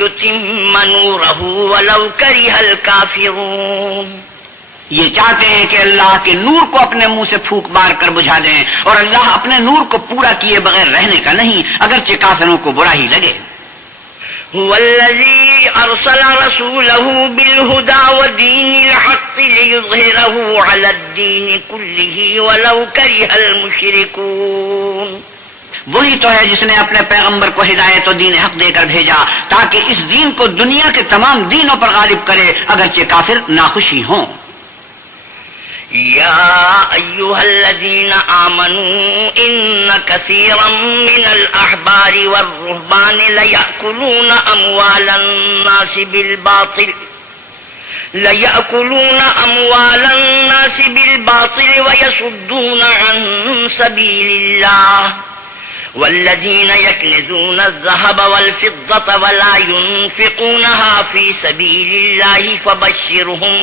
يتم نوره ولو كره الكافرون۔ یہ چاہتے ہیں کہ اللہ کے نور کو اپنے منہ سے پھونک مار کر بجھا دیں، اور اللہ اپنے نور کو پورا کیے بغیر رہنے کا نہیں، اگرچہ کافروں کو برا ہی لگے۔ هو الذي أرسل رسوله بالهدى ودين الحق ليظهره على الدين كله ولو كره المشركون۔ وہی تو ہے جس نے اپنے پیغمبر کو ہدایت و دین حق دے کر بھیجا تاکہ اس دین کو دنیا کے تمام دینوں پر غالب کرے، اگرچہ کافر ناخوشی ہوں۔ يا أيها الذين آمنوا إن كثيرا من الأحبار والرهبان ليأكلون أموال الناس بالباطل ويصدون عن سبيل الله والذين يكنزون الذهب والفضة ولا ينفقونها في سبيل الله فبشرهم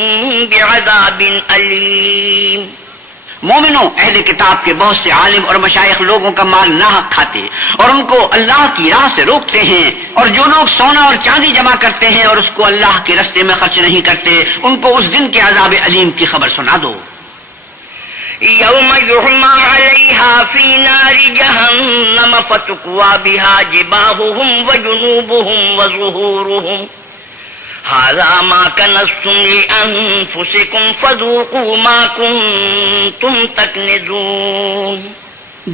بعذاب أليم۔ مومنوں، اہل کتاب کے بہت سے عالم اور مشائخ لوگوں کا مال ناحق کھاتے اور ان کو اللہ کی راہ سے روکتے ہیں، اور جو لوگ سونا اور چاندی جمع کرتے ہیں اور اس کو اللہ کے راستے میں خرچ نہیں کرتے، ان کو اس دن کے عذاب علیم کی خبر سنا دو۔ يوم يحمى عليها في نار جهنم فتكوى بها جباههم وجنوبهم وظهورهم هذا ما كنزتم لأنفسكم فذوقوا ما كنتم تكنزون۔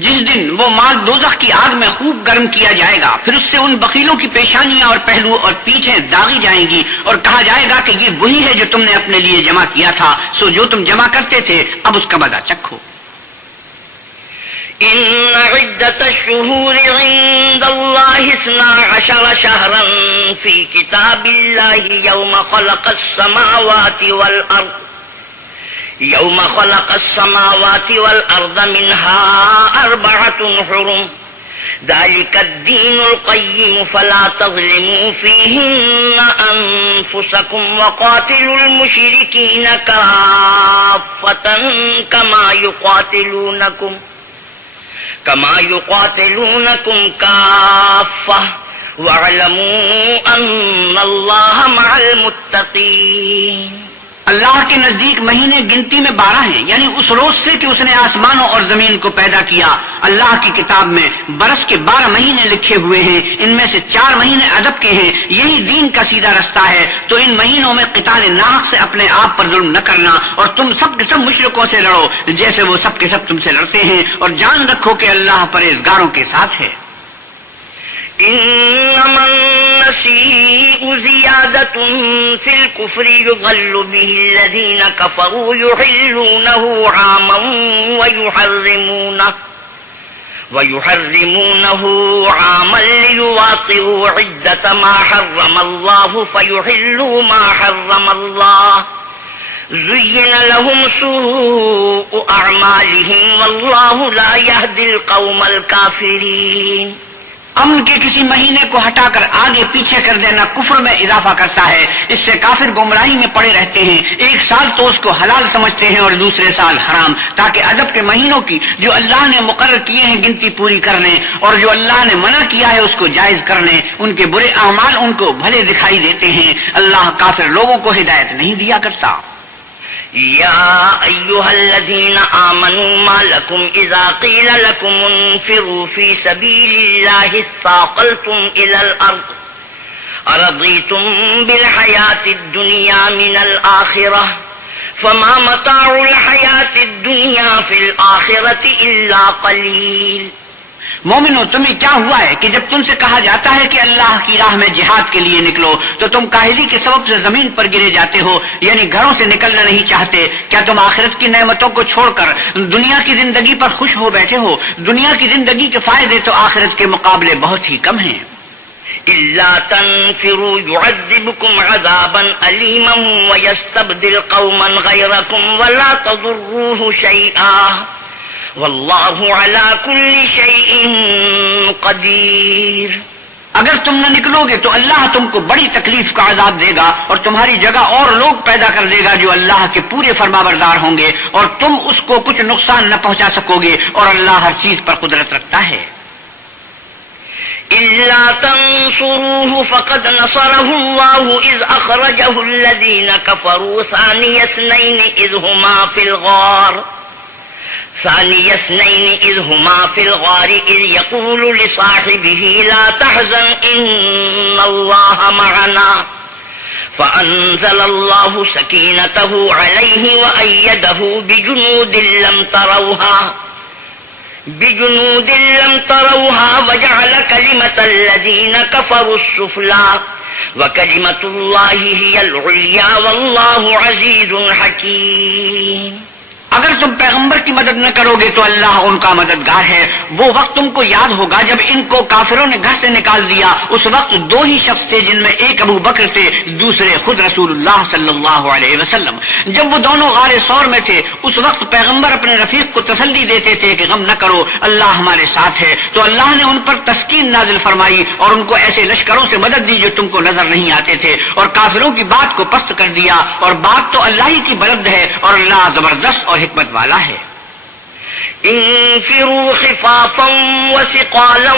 جس دن وہ مال دوزخ کی آگ میں خوب گرم کیا جائے گا، پھر اس سے ان بخیلوں کی پیشانیاں اور پہلو اور پیٹھیں داغی جائیں گی، اور کہا جائے گا کہ یہ وہی ہے جو تم نے اپنے لیے جمع کیا تھا، سو جو تم جمع کرتے تھے اب اس کا مزہ چکھو۔ إن عدة الشهور عند الله 12 شهرا في كتاب الله يوم خلق السماوات والأرض منها 4 حرم ذلك الدين القيم فلا تظلموا فيهن أنفسكم وقاتلوا المشركين كافة كما يقاتلونكم كافة واعلموا أن الله مع المتقين۔ اللہ کے نزدیک مہینے گنتی میں 12 ہیں، یعنی اس روز سے کہ اس نے آسمانوں اور زمین کو پیدا کیا۔ اللہ کی کتاب میں برس کے 12 مہینے لکھے ہوئے ہیں، ان میں سے 4 مہینے ادب کے ہیں، یہی دین کا سیدھا رستہ ہے۔ تو ان مہینوں میں قتال ناحق سے اپنے آپ پر ظلم نہ کرنا، اور تم سب کے سب مشرکوں سے لڑو جیسے وہ سب کے سب تم سے لڑتے ہیں، اور جان رکھو کہ اللہ پرہیزگاروں کے ساتھ ہے۔ إنما النسيء زيادة في الكفر يضل به الذين كفروا يحلونه عاما ويحرمونه عاما ليواطئوا عدة ما حرم الله فيحلوا ما حرم الله زين لهم سوء أعمالهم والله لا يهدي القوم الكافرين۔ امن کے کسی مہینے کو ہٹا کر آگے پیچھے کر دینا کفر میں اضافہ کرتا ہے. اس سے کافر گمراہی میں پڑے رہتے ہیں. ایک سال تو اس کو حلال سمجھتے ہیں اور دوسرے سال حرام، تاکہ ادب کے مہینوں کی جو اللہ نے مقرر کیے ہیں گنتی پوری کر لیں، اور جو اللہ نے منع کیا ہے اس کو جائز کر لیں. ان کے برے اعمال ان کو بھلے دکھائی دیتے ہیں. اللہ کافر لوگوں کو ہدایت نہیں دیا کرتا. يا أيها الذين آمنوا ما لكم إذا قيل لكم انفروا في سبيل الله اثاقلتم إلى الأرض أرضيتم بالحياة الدنيا من الآخرة فما متاع الحياة الدنيا في الآخرة إلا قليل. مومنو، تمہیں کیا ہوا ہے کہ جب تم سے کہا جاتا ہے کہ اللہ کی راہ میں جہاد کے لیے نکلو تو تم کاہلی کے سبب سے زمین پر گرے جاتے ہو، یعنی گھروں سے نکلنا نہیں چاہتے؟ کیا تم آخرت کی نعمتوں کو چھوڑ کر دنیا کی زندگی پر خوش ہو بیٹھے ہو؟ دنیا کی زندگی کے فائدے تو آخرت کے مقابلے بہت ہی کم ہیں. إلا تنفروا يعذبكم عذابا أليما ويستبدل قوما غيركم ولا تضروه شيئا واللہ علی کل شیء قدیر. اگر تم نہ نکلو گے تو اللہ تم کو بڑی تکلیف کا عذاب دے گا اور تمہاری جگہ اور لوگ پیدا کر دے گا جو اللہ کے پورے فرمانبردار ہوں گے، اور تم اس کو کچھ نقصان نہ پہنچا سکو گے، اور اللہ ہر چیز پر قدرت رکھتا ہے. إلا تنصروه فقد نصره الله إذ أخرجه الذين كفروا ثاني اثنين إذ هما في الغار إذ يقول لصاحبه لا تحزن إن الله معنا فأنزل الله سكينته عليه وأيده بجنود لم تروها وجعل كلمة الذين كفروا السفلى وكلمة الله هي العليا والله عزيز حكيم. اگر تم پیغمبر کی مدد نہ کرو گے تو اللہ ان کا مددگار ہے. وہ وقت تم کو یاد ہوگا جب ان کو کافروں نے گھر سے نکال دیا. اس وقت دو ہی شخص تھے جن میں ایک ابو بکر تھے، دوسرے خود رسول اللہ صلی اللہ علیہ وسلم. جب وہ دونوں غار ثور میں تھے اس وقت پیغمبر اپنے رفیق کو تسلی دیتے تھے کہ غم نہ کرو، اللہ ہمارے ساتھ ہے. تو اللہ نے ان پر تسکین نازل فرمائی اور ان کو ایسے لشکروں سے مدد دی جو تم کو نظر نہیں آتے تھے، اور کافروں کی بات کو پست کر دیا. اور بات تو اللہ ہی کی بلند ہے اور اللہ زبردست اور حکمت والا ہے. انفروا خفافا وثقالا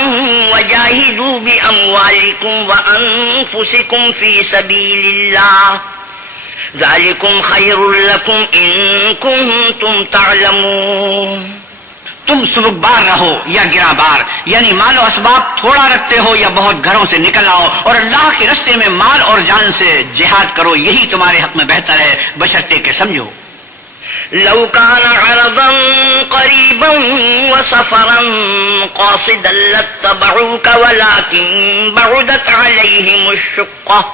وجاهدوا بأموالكم وأنفسكم في سبيل الله ذلكم خير لكم إن كنتم تعلمون. تم سبک بار رہو یا گرا بار، یعنی مال و اسباب تھوڑا رکھتے ہو یا بہت گھروں سے نکل آؤ، اور اللہ کے راستے میں مال اور جان سے جہاد کرو، یہی تمہارے حق میں بہتر ہے بشرطے کہ سمجھو. لو كان عرضا قريبا وسفرا قاصدا لاتبعوك ولكن بعدت عليهم الشقة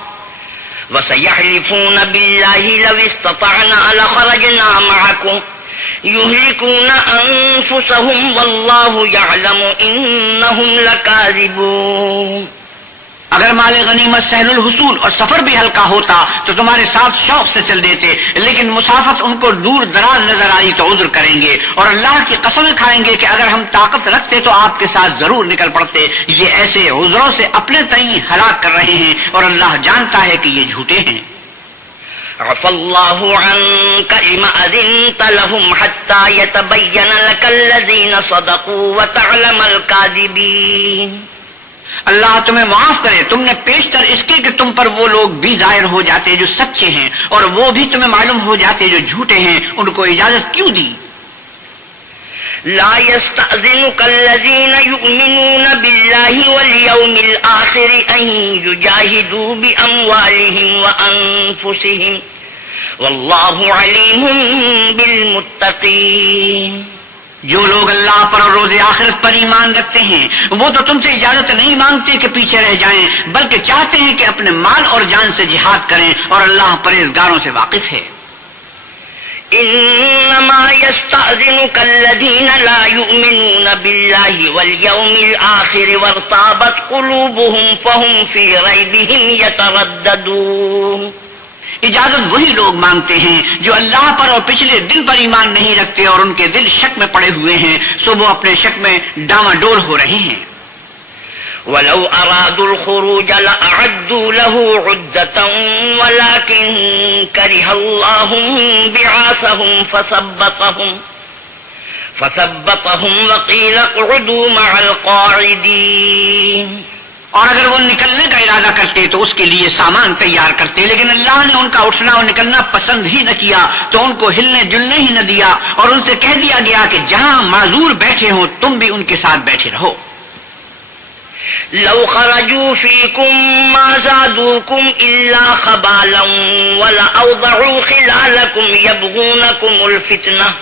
وسيحلفون بالله لو استطعنا لخرجنا معكم يهلكون أنفسهم والله يعلم إنهم لكاذبون. اگر مال غنیمت سہل الحصول اور سفر بھی ہلکا ہوتا تو تمہارے ساتھ شوق سے چل دیتے، لیکن مسافت ان کو دور دراز نظر آئی تو عذر کریں گے، اور اللہ کی قسم کھائیں گے کہ اگر ہم طاقت رکھتے تو آپ کے ساتھ ضرور نکل پڑتے. یہ ایسے عذروں سے اپنے تئیں ہلاک کر رہے ہیں اور اللہ جانتا ہے کہ یہ جھوٹے ہیں. عفى الله عنك لما أذنت لهم حتى يتبين لك الذين صدقوا وتعلم الكاذبين. اللہ تمہیں معاف کرے، تم نے پیشتر اس کے کہ تم پر وہ لوگ بھی ظاہر ہو جاتے جو سچے ہیں، اور وہ بھی تمہیں معلوم ہو جاتے جو جھوٹے ہیں. ان کو اجازت کیوں دی؟ لا يستأذنك الذين يؤمنون بالله واليوم الآخر أن يجاهدوا بأموالهم وأنفسهم والله عليم بالمتقين. جو لوگ اللہ پر اور روز آخرت پر ایمان رکھتے ہیں وہ تو تم سے اجازت نہیں مانگتے کہ پیچھے رہ جائیں، بلکہ چاہتے ہیں کہ اپنے مال اور جان سے جہاد کریں، اور اللہ پرہیزگاروں سے واقف ہے. انما يستأذنك الذين لا يؤمنون بالله واليوم الآخر وارتابت قلوبهم فهم في ريبهم يترددون. اجازت وہی لوگ مانگتے ہیں جو اللہ پر اور پچھلے دن پر ایمان نہیں رکھتے اور ان کے دل شک میں پڑے ہوئے ہیں، سو وہ اپنے شک میں ڈاواڈول ہو رہے ہیں. ولو أرادوا الخروج لأعدوا له عدة ولكن كره الله بعاثهم فثبطهم وقيل اقعدوا مع القاعدين. اور اگر وہ نکلنے کا ارادہ کرتے تو اس کے لیے سامان تیار کرتے، لیکن اللہ نے ان کا اٹھنا اور نکلنا پسند ہی نہ کیا تو ان کو ہلنے جلنے ہی نہ دیا، اور ان سے کہہ دیا گیا کہ جہاں معذور بیٹھے ہوں تم بھی ان کے ساتھ بیٹھے رہو. لو خرجوا فيكم ما زادوكم إلا خبالا ولأوضعوا خلالكم يبغونكم الفتنة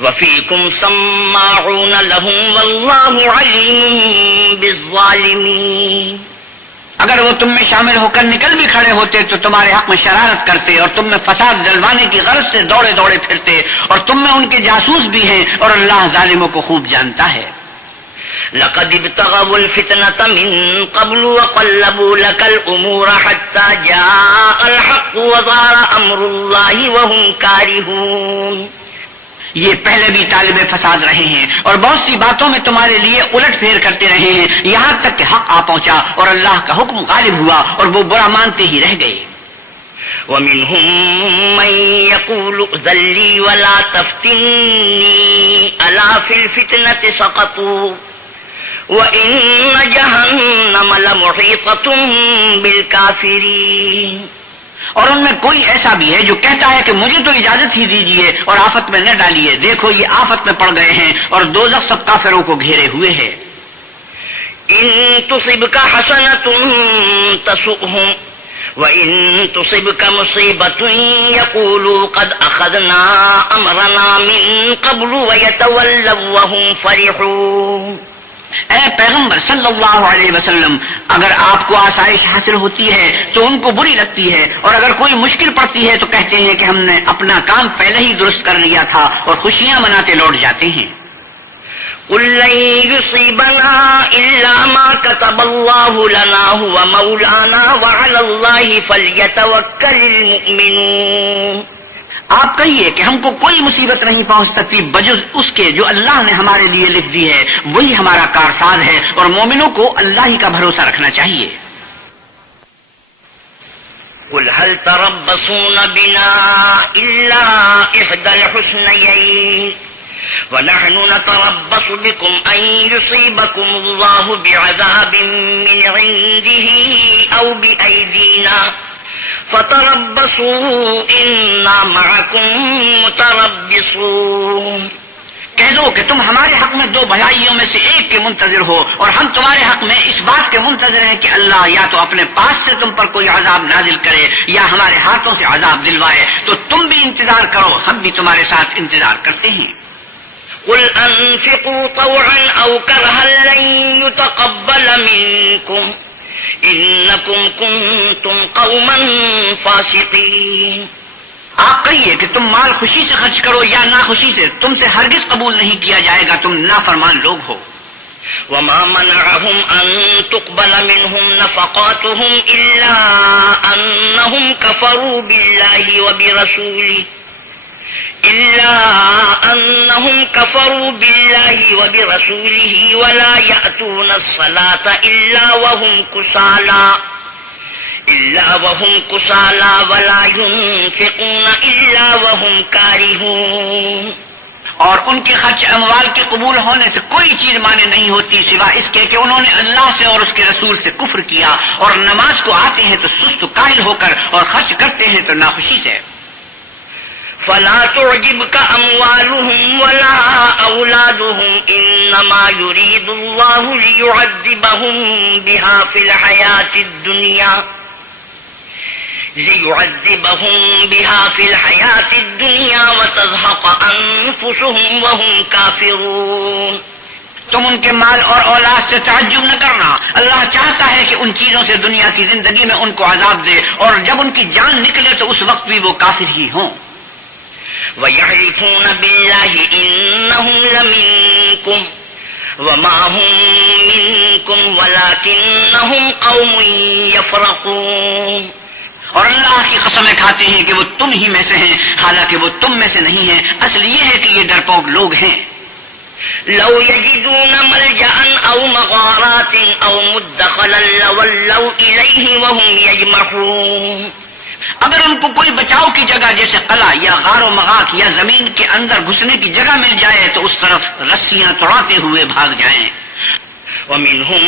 وفيكم سماعون لهم والله عليم بالظالمين. اگر وہ تم میں شامل ہو کر نکل بھی کھڑے ہوتے تو تمہارے حق میں شرارت کرتے اور تم میں فساد ڈلوانے کی غرض سے دوڑے دوڑے پھرتے، اور تم میں ان کے جاسوس بھی ہیں اور اللہ ظالموں کو خوب جانتا ہے. لقد ابتغوا الفتنة من قبل وقلبوا لك الأمور حتى جاء الحق وظهر أمر الله وهم كارهون. یہ پہلے بھی طالب فساد رہے ہیں اور بہت سی باتوں میں تمہارے لیے الٹ پھیر کرتے رہے ہیں، یہاں تک کہ حق آ پہنچا اور اللہ کا حکم غالب ہوا اور وہ برا مانتے ہی رہ گئے. ومنهم من يقول ائذن لي ولا تفتني ألا في الفتنة سقطوا وَإِنَّ جَهَنَّمَ لَمُحِيطَةٌ بِالْكَافِرِينَ. اور ان میں کوئی ایسا بھی ہے جو کہتا ہے کہ مجھے تو اجازت ہی دیجیے اور آفت میں نہ ڈالیے، دیکھو یہ آفت میں پڑ گئے ہیں اور دوزخ سب کافروں کو گھیرے ہوئے ہے. إِن تُصِبْكَ حَسَنَةٌ تَسُؤْهُمْ وَإِن تُصِبْكَ مُصِيبَةٌ يَقُولُوا قَدْ أَخَذْنَا أَمْرَنَا مِن قَبْلُ وَيَتَوَلَّوْا وَهُمْ فَرِحُونَ. اے پیغمبر صلی اللہ علیہ وسلم، اگر آپ کو آسائش حاصل ہوتی ہے تو ان کو بری لگتی ہے، اور اگر کوئی مشکل پڑتی ہے تو کہتے ہیں کہ ہم نے اپنا کام پہلے ہی درست کر لیا تھا، اور خوشیاں مناتے لوٹ جاتے ہیں. قُل لَّن يُصِيبَنَا إِلَّا مَا كَتَبَ اللَّهُ لَنَا هُوَ مَوْلَانَا وَعَلَى اللَّهِ فَلْيَتَوَكَّلِ الْمُؤْمِنُونَ. آپ کہیے کہ ہم کو کوئی مصیبت نہیں پہنچ سکتی بجز اس کے جو اللہ نے ہمارے لیے لکھ دی ہے، وہی ہمارا کارساز ہے، اور مومنوں کو اللہ ہی کا بھروسہ رکھنا چاہیے. قل هل تربصون بنا إلا إحدى الحسنيين ونحن نتربص بكم أن يصيبكم الله بعذاب من عنده أو بأيدينا فتربصوا إنا معكم متربصون. کہہ دو کہ تم ہمارے حق میں دو بھلائیوں میں سے ایک کے منتظر ہو، اور ہم تمہارے حق میں اس بات کے منتظر ہیں کہ اللہ یا تو اپنے پاس سے تم پر کوئی عذاب نازل کرے یا ہمارے ہاتھوں سے عذاب دلوائے، تو تم بھی انتظار کرو، ہم بھی تمہارے ساتھ انتظار کرتے ہیں. قل أنفقوا طوعا أو كرها لن يتقبل منكم إنكم كنتم قوما فاسقين. آپ کہیے کہ تم مال خوشی سے خرچ کرو یا ناخوشی سے، تم سے ہرگز قبول نہیں کیا جائے گا، تم نافرمان لوگ ہو. وما منعهم أن تقبل منهم نفقاتهم إلا أنهم كفروا بالله وبرسوله ولا يأتون الصلاة إلا وهم كسالى ولا ينفقون إلا وهم كارهون. اور ان کے خرچ اموال کے قبول ہونے سے کوئی چیز مانے نہیں ہوتی سوائے اس کے کہ انہوں نے اللہ سے اور اس کے رسول سے کفر کیا، اور نماز کو آتے ہیں تو سست قائل ہو کر، اور خرچ کرتے ہیں تو ناخوشی سے. فلا تعجبك أموالهم ولا أولادهم إنما يريد الله ليعذبهم بها في الحياة الدنيا وتزهق أنفسهم وهم كافرون. تم ان کے مال اور اولاد سے تعجب نہ کرنا، اللہ چاہتا ہے کہ ان چیزوں سے دنیا کی زندگی میں ان کو عذاب دے، اور جب ان کی جان نکلے تو اس وقت بھی وہ کافر ہی ہوں. وَيَحْلِفُونَ بِاللَّهِ إِنَّهُمْ لَمِنكُمْ وَمَا هُمْ مِنكُمْ وَلَكِنَّهُمْ قَوْمٌ يَفْرَقُونَ. اور اللہ کی قسمیں کھاتے ہیں کہ وہ تم ہی میں سے ہیں، حالانکہ وہ تم میں سے نہیں ہیں، اصل یہ ہے کہ یہ ڈرپوک لوگ ہیں. لو يجدون ملجأ أو مغارات أو مدخلا لولوا إليه وهم يجمحون. اگر ان کو کوئی بچاؤ کی جگہ جیسے قلعہ یا غار و مغاک یا زمین کے اندر گھسنے کی جگہ مل جائے تو اس طرف رسیاں توڑاتے ہوئے بھاگ جائیں. ومنهم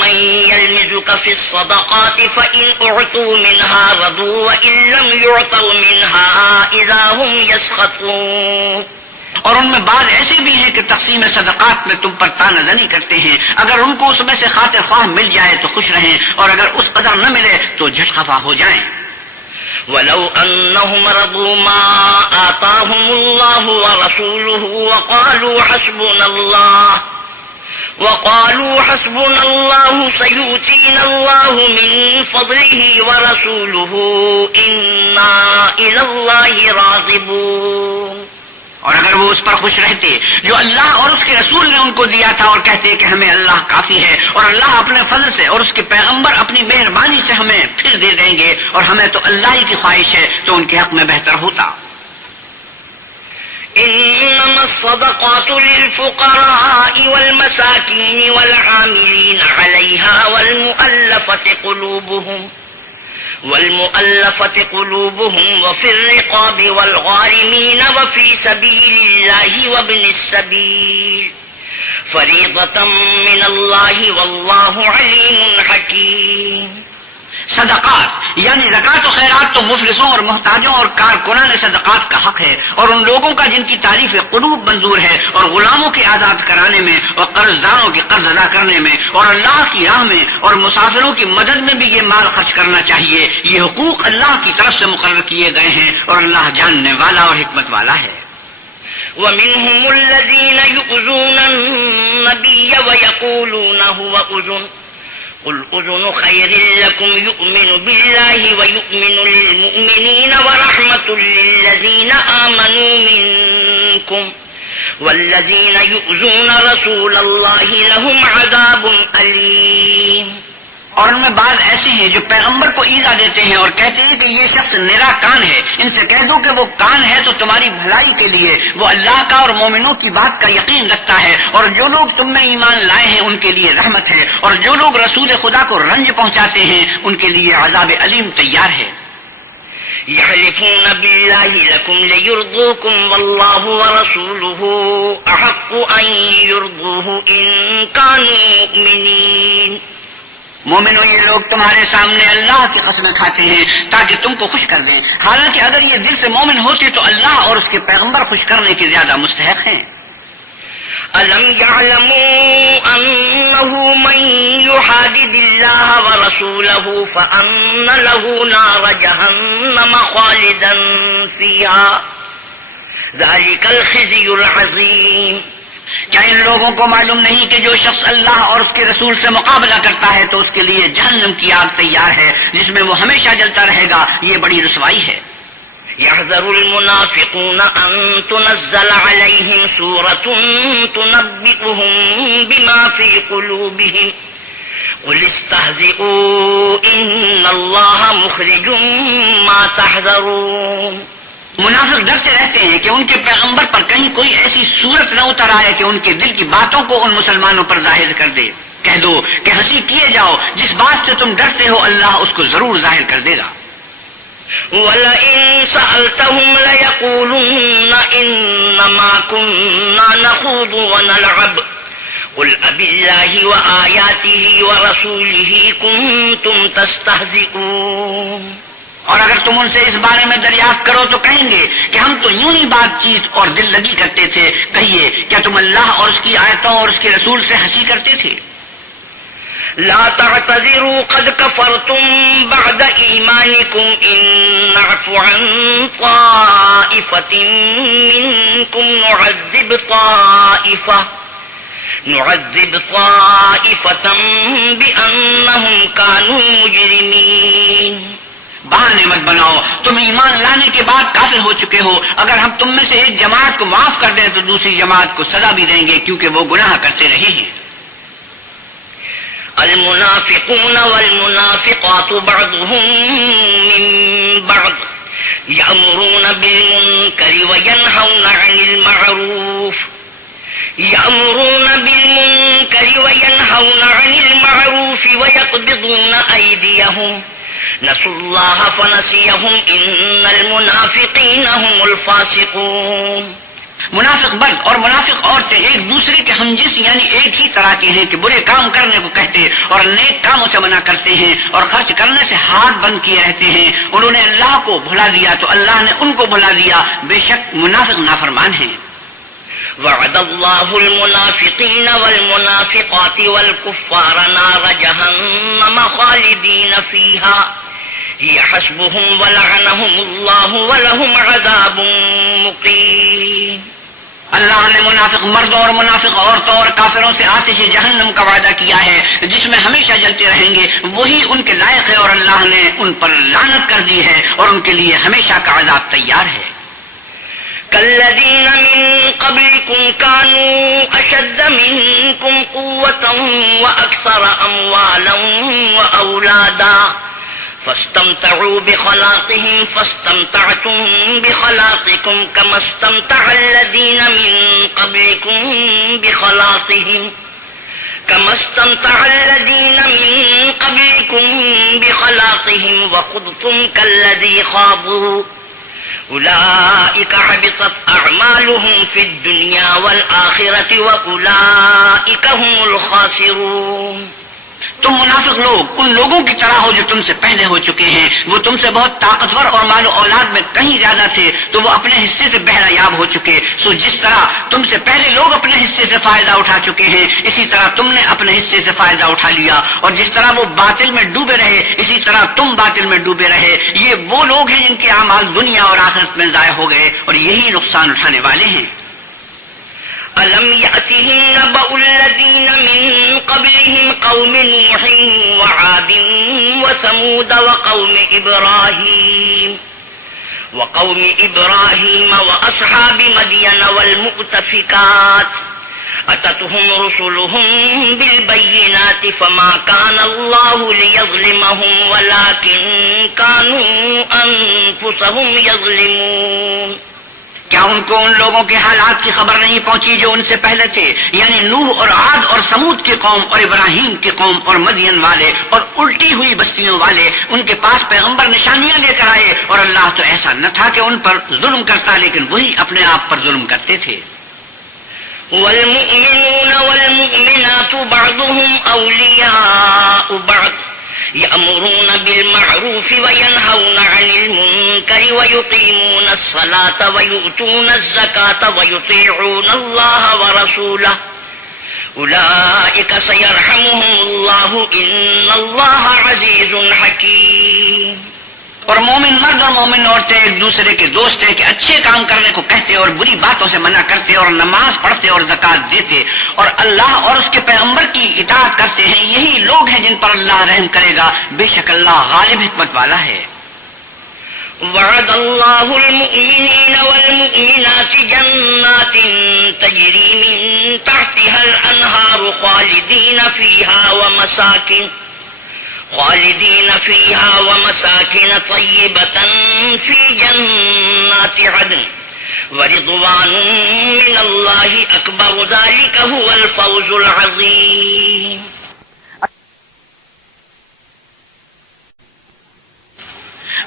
من يلمزك في الصدقات فإن أعطوا منها رضوا وإن لم يعطوا منها إذا هم يسخطون. اور ان میں بعض ایسے بھی ہیں کہ تقسیم صدقات میں تم پر طعنہ زنی کرتے ہیں. اگر ان کو اس میں سے خاطر خواہ مل جائے تو خوش رہیں اور اگر اس قدر نہ ملے تو جھٹ خفا ہو جائیں. ولو أنهم رضوا ما آتاهم الله ورسوله وقالوا حسبنا الله سيؤتينا الله من فضله ورسوله إنا إلى الله راغبون. اور اگر وہ اس پر خوش رہتے جو اللہ اور اس کے رسول نے ان کو دیا تھا اور کہتے کہ ہمیں اللہ کافی ہے اور اللہ اپنے فضل سے اور اس کے پیغمبر اپنی مہربانی سے ہمیں پھر دے دیں گے اور ہمیں تو اللہ ہی کی خواہش ہے تو ان کے حق میں بہتر ہوتا. إنما الصدقات للفقراء والمساكين والعاملين عليها والمؤلفة قلوبهم وفي الرقاب والغارمين وفي سبيل الله وابن السبيل فريضة من الله والله عليم حكيم. صدقات یعنی زکات و خیرات تو مفلسوں اور محتاجوں اور کارکنان صدقات کا حق ہے اور ان لوگوں کا جن کی تعریف قلوب منظور ہے اور غلاموں کے آزاد کرانے میں اور قرض داروں کے قرض ادا کرنے میں اور اللہ کی راہ میں اور مسافروں کی مدد میں بھی یہ مال خرچ کرنا چاہیے. یہ حقوق اللہ کی طرف سے مقرر کیے گئے ہیں اور اللہ جاننے والا اور حکمت والا ہے. ومنهم الذين يؤذون النبي ويقولون هو أذن قل أذن خير لكم يؤمن بالله ويؤمن للمؤمنين ورحمة للذين آمنوا منكم والذين يؤذون رسول الله لهم عذاب أليم. اور ان میں بعض ایسے ہیں جو پیغمبر کو ایذا دیتے ہیں اور کہتے ہیں کہ یہ شخص نرا کان ہے. ان سے کہہ دو کہ وہ کان ہے تو تمہاری بھلائی کے لیے، وہ اللہ کا اور مومنوں کی بات کا یقین رکھتا ہے، اور جو لوگ تم میں ایمان لائے ہیں ان کے لیے رحمت ہے، اور جو لوگ رسول خدا کو رنج پہنچاتے ہیں ان کے لیے عذاب علیم تیار ہے. يحلفون بالله لكم ليرضوكم والله ورسوله أحق أن يرضوه إن كانوا مؤمنين. مومنوں یہ لوگ تمہارے سامنے اللہ کی قسمیں کھاتے ہیں تاکہ تم کو خوش کر دیں، حالانکہ اگر یہ دل سے مومن ہوتے تو اللہ اور اس کے پیغمبر خوش کرنے کے زیادہ مستحق ہیں. ألم يعلموا أنه من يحادد الله ورسوله فأن له نار جهنم خالدا فيها ذلك الخزي العظيم. کیا ان لوگوں کو معلوم نہیں کہ جو شخص اللہ اور اس کے رسول سے مقابلہ کرتا ہے تو اس کے لیے جہنم کی آگ تیار ہے جس میں وہ ہمیشہ جلتا رہے گا؟ یہ بڑی رسوائی ہے. يحذر المنافقون أن تنزل عليهم سورة تنبئهم بما في قلوبهم قل استهزئوا إن الله مخرج ما تحذرون. منافق ڈرتے رہتے ہیں کہ ان کے پیغمبر پر کہیں کوئی ایسی صورت نہ اتر آئے کہ ان کے دل کی باتوں کو ان مسلمانوں پر ظاہر کر دے. کہہ دو کہ ہنسی کیے جاؤ، جس بات سے تم ڈرتے ہو اللہ اس کو ضرور ظاہر کر دے گا. وَلَئِن سَأَلْتَهُمْ لَيَقُولُنَّ إِنَّمَا كُنَّا نَخُوضُ وَنَلْعَبُ قُلْ أَبِاللَّهِ وَآيَاتِهِ وَرَسُولِهِ كُنتُمْ تَسْتَهْزِئُونَ. اور اگر تم ان سے اس بارے میں دریافت کرو تو کہیں گے کہ ہم تو یوں ہی بات چیت اور دل لگی کرتے تھے. کہیے کیا تم اللہ اور اس کی آیتوں اور اس کے رسول سے ہنسی کرتے تھے؟ لا تعتذروا قد كفرتم بعد إيمانكم إن نعف عن طائفة منكم نعذب طائفة بأنهم كانوا مجرمين. بہانے مت بناؤ، تم ایمان لانے کے بعد کافر ہو چکے ہو. اگر ہم تم میں سے ایک جماعت کو معاف کر دیں تو دوسری جماعت کو سزا بھی دیں گے کیونکہ وہ گناہ کرتے رہے ہیں. المنافقون والمنافقات بعضهم من بعض يأمرون بالمنكر وينهون عن المعروف يأمرون بالمنكر وينهون عن المعروف ويقبضون أيديهم نسوا الله فنسيهم إن المنافقين هم الفاسقون. منافق مرد اور منافق عورتیں ایک دوسرے کے ہمجنس یعنی ایک ہی طرح کے ہیں کہ برے کام کرنے کو کہتے اور نیک کاموں سے منع کرتے ہیں اور خرچ کرنے سے ہاتھ بند کیے رہتے ہیں. انہوں نے اللہ کو بھلا دیا تو اللہ نے ان کو بھلا دیا. بے شک منافق نافرمان ہیں. وعد الله المنافقين والمنافقات والكفار نار جهنم خالدين فيها هي حسبهم ولعنهم الله ولهم عذاب مقيم. اللہ نے منافق مردوں اور منافق عورتوں اور کافروں سے آتش جہنم کا وعدہ کیا ہے جس میں ہمیشہ جلتے رہیں گے. وہی ان کے لائق ہے اور اللہ نے ان پر لعنت کر دی ہے اور ان کے لیے ہمیشہ کا عذاب تیار ہے. كالذين من قبلكم كانوا أشد منكم قوة وأكثر أموالا وأولادا فاستمتعوا بخلاقهم فاستمتعتم بخلاقكم كما استمتع الذين من قبلكم بخلاقهم وخضتم كالذي خاضوا أولئك حبطت أعمالهم في الدنيا والآخرة وأولئك هم الخاسرون. تم منافق لوگ ان لوگوں کی طرح ہو جو تم سے پہلے ہو چکے ہیں. وہ تم سے بہت طاقتور اور مال و اولاد میں کہیں زیادہ تھے تو وہ اپنے حصے سے بہرہ یاب ہو چکے. سو جس طرح تم سے پہلے لوگ اپنے حصے سے فائدہ اٹھا چکے ہیں اسی طرح تم نے اپنے حصے سے فائدہ اٹھا لیا. اور جس طرح وہ باطل میں ڈوبے رہے اسی طرح تم باطل میں ڈوبے رہے. یہ وہ لوگ ہیں جن کے اعمال دنیا اور آخرت میں ضائع ہو گئے اور یہی نقصان اٹھانے والے ہیں. أَلَمْ يَأْتِهِمْ نَبَأُ الَّذِينَ مِنْ قَبْلِهِمْ قَوْمِ نُوحٍ وَعَادٍ وَثَمُودَ وَقَوْمِ إِبْرَاهِيمَ وَأَصْحَابِ مَدْيَنَ وَالْمُؤْتَفِكَاتِ أَتَتْهُمْ رُسُلُهُم بِالْبَيِّنَاتِ فَمَا كَانَ اللَّهُ لِيَظْلِمَهُمْ وَلَكِنْ كَانُوا أَنفُسَهُمْ يَظْلِمُونَ. کیا ان کو ان لوگوں کے حالات کی خبر نہیں پہنچی جو ان سے پہلے تھے یعنی نوح اور عاد اور سمود کی قوم اور ابراہیم کی قوم اور مدین والے اور الٹی ہوئی بستیوں والے. ان کے پاس پیغمبر نشانیاں لے کر آئے اور اللہ تو ایسا نہ تھا کہ ان پر ظلم کرتا لیکن وہی اپنے آپ پر ظلم کرتے تھے. والمؤمنون والمؤمنات بعضهم أولياء بعض يأمرون بالمعروف وينهون عن المنكر ويقيمون الصلاة ويؤتون الزكاة ويطيعون الله ورسوله أولئك سيرحمهم الله إن الله عزيز حكيم. اور مومن مرد اور مومن عورتیں ایک دوسرے کے دوست ہیں کہ اچھے کام کرنے کو کہتے اور بری باتوں سے منع کرتے اور نماز پڑھتے اور زکات دیتے اور اللہ اور اس کے پیغمبر کی اطاعت کرتے ہیں. یہی لوگ ہیں جن پر اللہ رحم کرے گا. بے شک اللہ غالب حکمت والا ہے. وعد الله المؤمنين والمؤمنات جنات تجري من تحتها الأنهار خالدين فيها ومساكن طيبة في جنات عدن ورضوان من الله أكبر ذلك هو الفوز العظيم.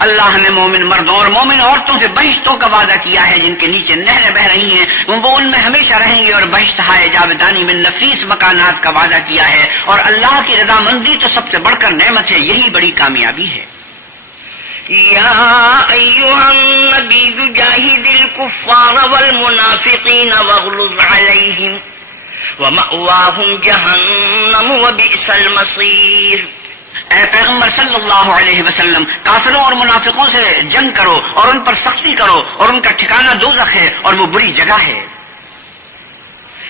اللہ نے مومن مردوں اور مومن عورتوں سے بہشتوں کا وعدہ کیا ہے جن کے نیچے نہریں بہ رہی ہیں. وہ ان میں ہمیشہ رہیں گے اور بہشت ہائے جاودانی میں نفیس مکانات کا وعدہ کیا ہے. اور اللہ کی رضامندی تو سب سے بڑھ کر نعمت ہے. یہی بڑی کامیابی ہے. يا أيها النبي جاهد الكفار والمنافقين واغلظ عليهم ومأواهم جهنم وبئس المصير. اے پیغمبر صلی اللہ علیہ وسلم کافروں اور منافقوں سے جنگ کرو اور ان پر سختی کرو اور ان کا ٹھکانہ دوزخ ہے اور وہ بری جگہ ہے.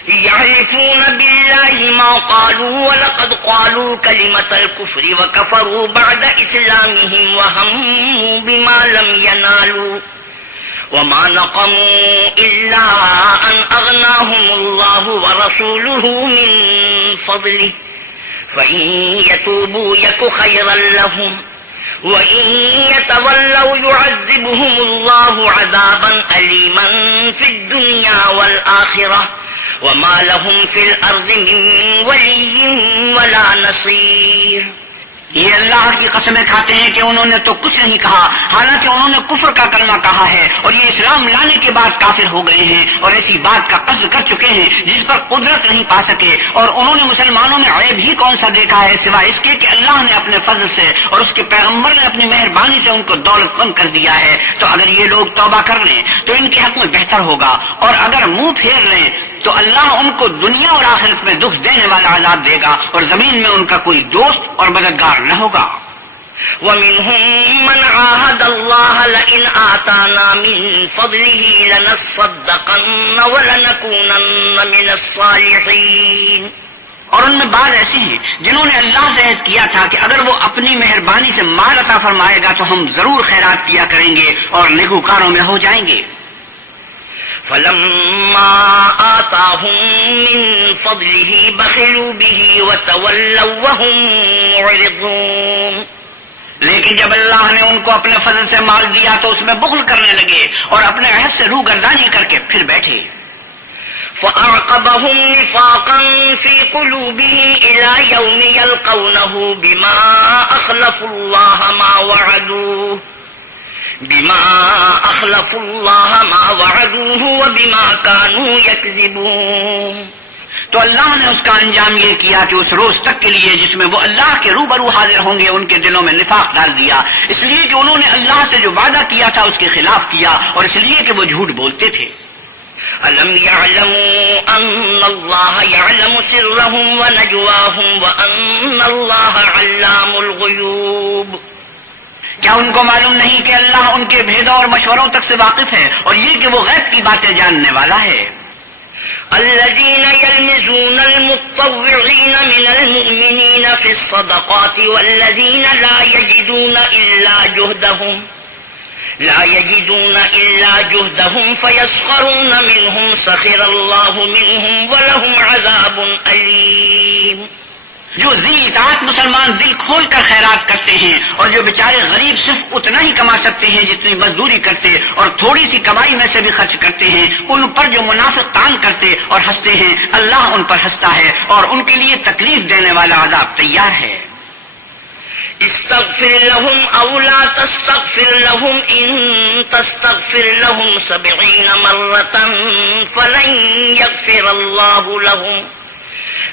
يحلفون بالله ما قالوا ولقد قالوا كلمة الكفر وكفروا بعد إسلامهم وهموا بما لم ينالوا وما نقموا إلا أن أغناهم الله ورسوله من فضله فإن يتوبوا يك خيرا لهم وَإِن يَتَوَلَّوْا يُعَذِّبْهُمُ اللَّهُ عَذَابًا أَلِيمًا فِي الدُّنْيَا وَالْآخِرَةِ وَمَا لَهُمْ فِي الْأَرْضِ مِنْ وَلِيٍّ وَلَا نَصِيرٍ۔ یہ اللہ کی قسمیں کھاتے ہیں کہ انہوں نے تو کچھ نہیں کہا، حالانکہ انہوں نے کفر کا کلمہ کہا ہے، اور یہ اسلام لانے کے بعد کافر ہو گئے ہیں اور ایسی بات کا قصد کر چکے ہیں جس پر قدرت نہیں پا سکے، اور انہوں نے مسلمانوں میں عیب ہی کون سا دیکھا ہے سوائے اس کے کہ اللہ نے اپنے فضل سے اور اس کے پیغمبر نے اپنی مہربانی سے ان کو دولت مند کر دیا ہے۔ تو اگر یہ لوگ توبہ کر لیں تو ان کے حق میں بہتر ہوگا، اور اگر منہ پھیر لیں تو اللہ ان کو دنیا اور آخرت میں دکھ دینے والا عذاب دے گا، اور زمین میں ان کا کوئی دوست اور مددگار نہ ہوگا۔ وَمِنْهُمْ مَنْ عَاهَدَ اللَّهَ لَئِنْ آتَانَا مِنْ فَضْلِهِ لَنَصَّدَّقَنَّ وَلَنَكُونَنَّ مِنَ الصَّالِحِينَ۔ اور ان میں بعض ایسے ہیں جنہوں نے اللہ سے عہد کیا تھا کہ اگر وہ اپنی مہربانی سے مال عطا فرمائے گا تو ہم ضرور خیرات کیا کریں گے اور نیکوکاروں میں ہو جائیں گے۔ فَلَمَّا آتَاهُم مِّن فَضْلِهِ بَخِلُوا بِهِ وَتَوَلَّوْا وَهُم مُّعْرِضُونَ۔ لیکن جب اللہ نے ان کو اپنے فضل سے مال دیا تو اس میں بخل کرنے لگے اور اپنے عہد سے روگردانی کر کے پھر بیٹھے۔ فَأَعْقَبَهُمْ نِفَاقًا فِي قُلُوبِهِمْ إِلَى يَوْمِ يَلْقَوْنَهُ بِمَا أَخْلَفُوا اللَّهَ مَا وَعَدُوهُ وَبِمَا كَانُوا يَكْذِبُونَ۔ تو اللہ نے اس کا انجام یہ کیا کہ اس روز تک کے لیے جس میں وہ اللہ کے روبرو حاضر ہوں گے ان کے دلوں میں نفاق ڈال دیا، اس لیے کہ انہوں نے اللہ سے جو وعدہ کیا تھا اس کے خلاف کیا، اور اس لیے کہ وہ جھوٹ بولتے تھے۔ أَلَمْ يَعْلَمُوا أَنَّ اللَّهَ يَعْلَمُ سِرَّهُمْ وَنَجْوَاهُمْ وَأَنَّ اللَّهَ عَلَّامُ الْغُيُوبِ۔ کیا ان کو معلوم نہیں کہ اللہ ان کے بھیدوں اور مشوروں تک سے واقف ہے، اور یہ کہ وہ غیب کی باتیں جاننے والا ہے۔ الذين يلمزون المتطوعين من المؤمنين في الصدقات والذين لا يجدون إلا جهدهم فيسخرون منهم سخر الله منهم ولهم عذاب أليم۔ جو ذی اطاعت مسلمان دل کھول کر خیرات کرتے ہیں، اور جو بیچارے غریب صرف اتنا ہی کما سکتے ہیں جتنی مزدوری کرتے اور تھوڑی سی کمائی میں سے بھی خرچ کرتے ہیں، ان پر جو منافق تان کرتے اور ہنستے ہیں، اللہ ان پر ہنستا ہے اور ان کے لیے تکلیف دینے والا عذاب تیار ہے۔ استغفر لهم أو لا تستغفر لهم إن تستغفر لهم 70 مرة فلن يغفر الله لهم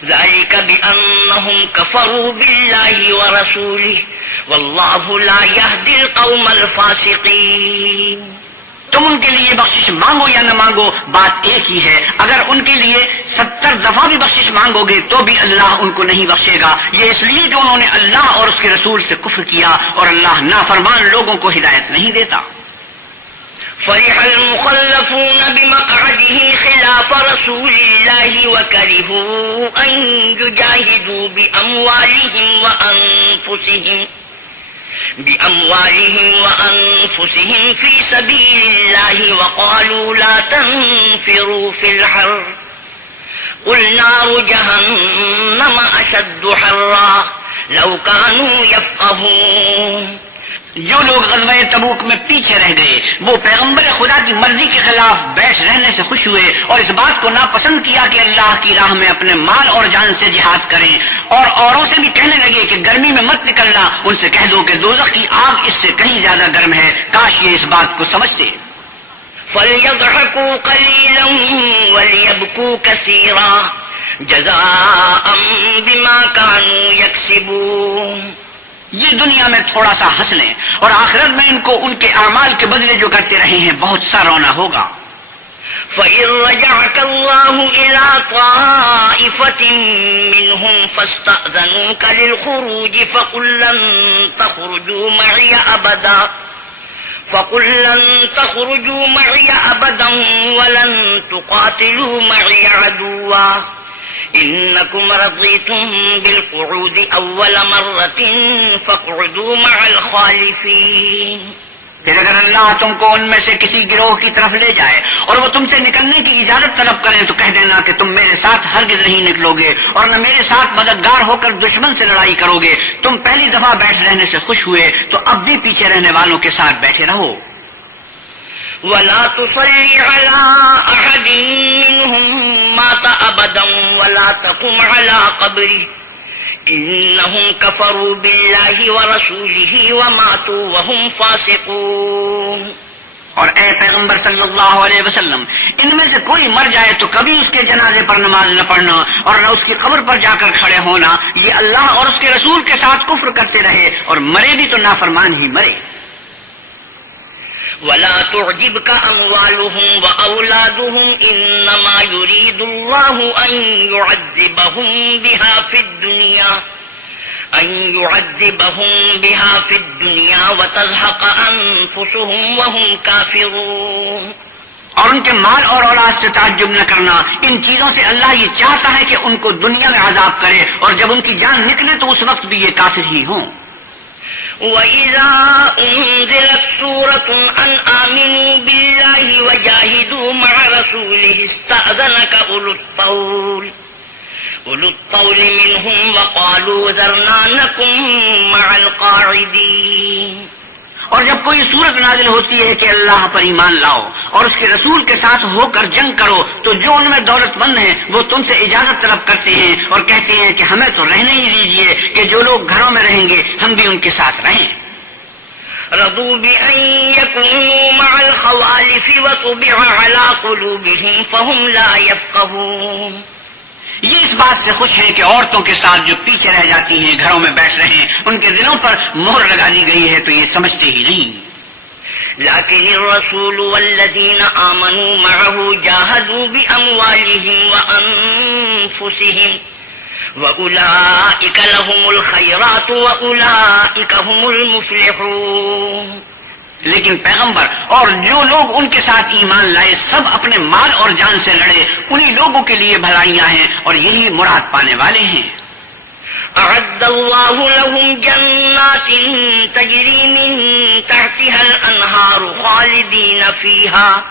ذلك بأنهم كفروا بالله ورسوله والله لا يهدي القوم الفاسقين۔ تم ان کے لیے بخشش مانگو یا نہ مانگو، بات ایک ہی ہے۔ اگر ان کے لیے 70 دفعہ بھی بخشش مانگو گے تو بھی اللہ ان کو نہیں بخشے گا، یہ اس لیے کہ انہوں نے اللہ اور اس کے رسول سے کفر کیا، اور اللہ نافرمان لوگوں کو ہدایت نہیں دیتا۔ فرح المخلفون بمقعدهم خلاف رسول الله وكرهوا أن يجاهدوا بأموالهم وأنفسهم في سبيل الله وقالوا لا تنفروا في الحر قل نار جهنم أشد حرا لو كانوا يفقهون۔ جو لوگ غزوہ تبوک میں پیچھے رہ گئے وہ پیغمبر خدا کی مرضی کے خلاف بیٹھ رہنے سے خوش ہوئے اور اس بات کو ناپسند کیا کہ اللہ کی راہ میں اپنے مال اور جان سے جہاد کریں، اور اوروں سے بھی کہنے لگے کہ گرمی میں مت نکلنا، ان سے کہہ دو کہ دوزخ کی آگ اس سے کہیں زیادہ گرم ہے، کاش یہ اس بات کو سمجھتے۔ فَلْيَضْحَكُوا قَلِيلًا وَلْيَبْكُوا كَثِيرًا جَزَاءً بِمَا كَانُوا يَكْسِبُونَ۔ یہ دنیا میں تھوڑا سا ہنس لیں اور آخرت میں ان کو ان کے اعمال کے بدلے جو کرتے رہے ہیں بہت سا رونا ہوگا۔ فَإِن رَجَعَكَ اللَّهُ إِلَىٰ طَائِفَةٍ مِّنْهُمْ فَاسْتَأْذَنُوكَ لِلْخُرُوجِ فَقُل لَّن تَخْرُجُوا مَعِيَ أَبَدًا وَلَن تُقَاتِلُوا مَعِيَ عَدُوًّا إنكم رضيتم بالقعود أول مرة فاقعدوا مع الخالفين۔ پھر اگر اللہ تم کو ان میں سے کسی گروہ کی طرف لے جائے اور وہ تم سے نکلنے کی اجازت طلب کریں تو کہہ دینا کہ تم میرے ساتھ ہرگز نہیں نکلو گے اور نہ میرے ساتھ مددگار ہو کر دشمن سے لڑائی کرو گے. تم پہلی دفعہ بیٹھ رہنے سے خوش ہوئے تو اب بھی پیچھے رہنے والوں کے ساتھ بیٹھے رہو. ولا تصلي على أحد منهم مات أبدا ولا تقم على قبره إنهم كفروا بالله ورسوله وماتوا وهم فاسقون. اور اے پیغمبر صلی اللہ علیہ وسلم، ان میں سے کوئی مر جائے تو کبھی اس کے جنازے پر نماز نہ پڑھنا اور نہ اس کی قبر پر جا کر کھڑے ہونا. یہ اللہ اور اس کے رسول کے ساتھ کفر کرتے رہے اور مرے بھی تو نافرمان ہی مرے. ولا تعجبك أموالهم وأولادهم إنما يريد الله أن يعذبهم بها في الدنيا وتزهق أنفسهم وهم كافرون. اور ان کے مال اور اولاد سے تعجب نہ کرنا، ان چیزوں سے اللہ یہ چاہتا ہے کہ ان کو دنیا میں عذاب کرے اور جب ان کی جان نکلے تو اس وقت بھی یہ کافر ہی ہوں. وَإِذَا أُنزِلَتْ سُورَةٌ أَنْ آمِنُوا بِاللَّهِ وَجَاهِدُوا مَعَ رَسُولِهِ اسْتَأْذَنَكَ أُولُو الطَّوْلِ مِنْهُمْ وَقَالُوا ذَرْنَا نَكُن مَعَ الْقَاعِدِينَ. اور جب کوئی صورت نازل ہوتی ہے کہ اللہ پر ایمان لاؤ اور اس کے رسول کے ساتھ ہو کر جنگ کرو تو جو ان میں دولت مند ہیں وہ تم سے اجازت طلب کرتے ہیں اور کہتے ہیں کہ ہمیں تو رہنے ہی دیجیے کہ جو لوگ گھروں میں رہیں گے ہم بھی ان کے ساتھ رہیں. رضوا بأن يكونوا مع الخوالف وطبع على قلوبهم فهم لا يفقهون. یہ اس بات سے خوش ہیں کہ عورتوں کے ساتھ جو پیچھے رہ جاتی ہیں گھروں میں بیٹھ رہے ہیں ان کے دلوں پر مہر لگا دی گئی ہے تو یہ سمجھتے ہی نہیں. لكن الرسول والذين آمنوا معه جاهدوا بأموالهم وأنفسهم وأولئك لهم الخيرات وأولئك هم المفلحون. لیکن پیغمبر اور جو لوگ ان کے ساتھ ایمان لائے سب اپنے مال اور جان سے لڑے، انہی لوگوں کے لیے بھلائیاں ہیں اور یہی مراد پانے والے ہیں. أعد الله لهم جنات تجري من تحتها الأنهار خالدين فيها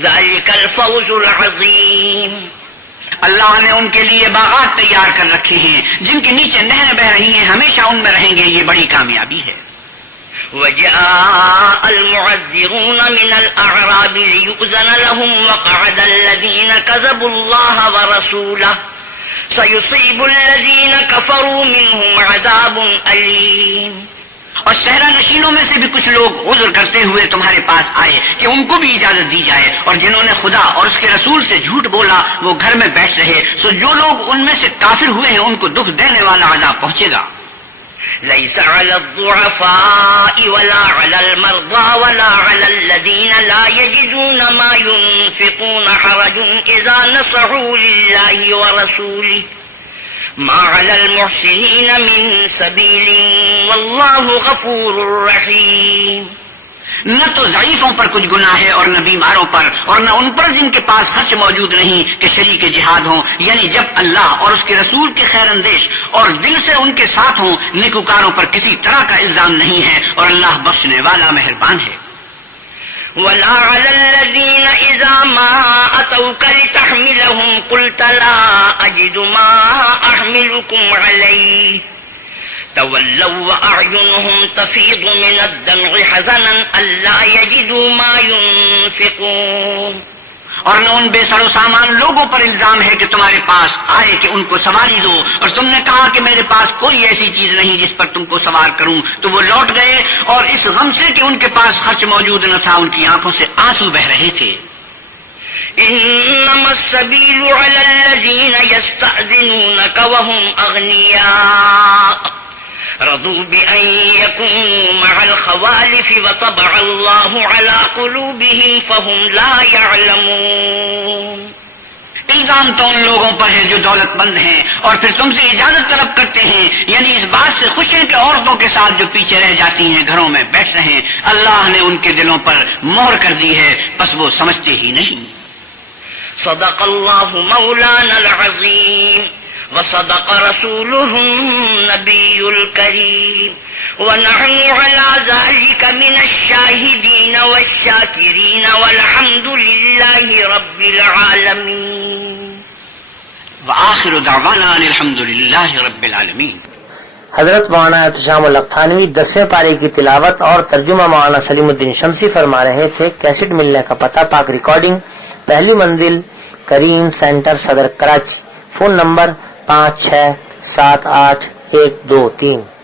ذلك الفوز العظيم. اللہ نے ان کے لیے باغات تیار کر رکھے ہیں جن کے نیچے نہریں بہ رہی ہیں، ہمیشہ ان میں رہیں گے، یہ بڑی کامیابی ہے. وجاء المعذرون من الأعراب ليؤذن لهم وقعد الذين كذبوا الله ورسوله سيصيب الذين كفروا منهم عذاب أليم. اور صحرا نشینوں میں سے بھی کچھ لوگ عذر کرتے ہوئے تمہارے پاس آئے کہ ان کو بھی اجازت دی جائے، اور جنہوں نے خدا اور اس کے رسول سے جھوٹ بولا وہ گھر میں بیٹھ رہے، سو جو لوگ ان میں سے کافر ہوئے ہیں ان کو دکھ دینے والا عذاب پہنچے گا. ليس على الضعفاء ولا على المرضى ولا على الذين لا يجدون ما ينفقون حرج إذا نصحوا لله ورسوله ما على المحسنين من سبيل والله غفور رحيم. نہ تو ضعیفوں پر کچھ گناہ ہے اور نہ بیماروں پر اور نہ ان پر جن کے پاس خرچ موجود نہیں کہ شریک جہاد ہوں، یعنی جب اللہ اور اس کے رسول کے خیر اندیش اور دل سے ان کے ساتھ ہوں. نیکوکاروں پر کسی طرح کا الزام نہیں ہے اور اللہ بخشنے والا مہربان ہے. ولا على الذين إذا ما أتوك لتحملهم قلت لا أجد ما أحملكم عليه تولوا وأعينهم تفيض من الدمع حزنا ألا يجدوا ما ينفقون. اور نہ ان بے سر و سامان لوگوں پر الزام ہے کہ تمہارے پاس آئے کہ ان کو سواری دو اور تم نے کہا کہ میرے پاس کوئی ایسی چیز نہیں جس پر تم کو سوار کروں، تو وہ لوٹ گئے اور اس غم سے کہ ان کے پاس خرچ موجود نہ تھا ان کی آنکھوں سے آنسو بہ رہے تھے. إنما السبيل على الذين يستأذنونك وهم أغنياء رضوا بأن يكونوا مع الخوالف وطبع الله على قلوبهم فهم لا يعلمون. الزام تو ان لوگوں پر ہے جو دولت مند ہیں اور پھر تم سے اجازت طلب کرتے ہیں، یعنی اس بات سے خوش ہیں کہ عورتوں کے ساتھ جو پیچھے رہ جاتی ہیں گھروں میں بیٹھ رہے ہیں. اللہ نے ان کے دلوں پر مہر کر دی ہے، بس وہ سمجھتے ہی نہیں. صدق اللہ مولانا العظیم وصدق رسوله النبی الکریم ونحن على ذلك من الشاهدين والشاكرين والحمد لله رب العالمين. وآخر دعوانا ان الحمد للہ رب العالمین. حضرت مولانا احتشام القتھانوی 10ویں پارے کی تلاوت اور ترجمہ مولانا سلیم الدین شمسی فرما رہے تھے. کیسٹ ملنے کا پتہ پاک ریکارڈنگ، پہلی منزل، کریم سینٹر، صدر کراچی. Phone number 5678 123.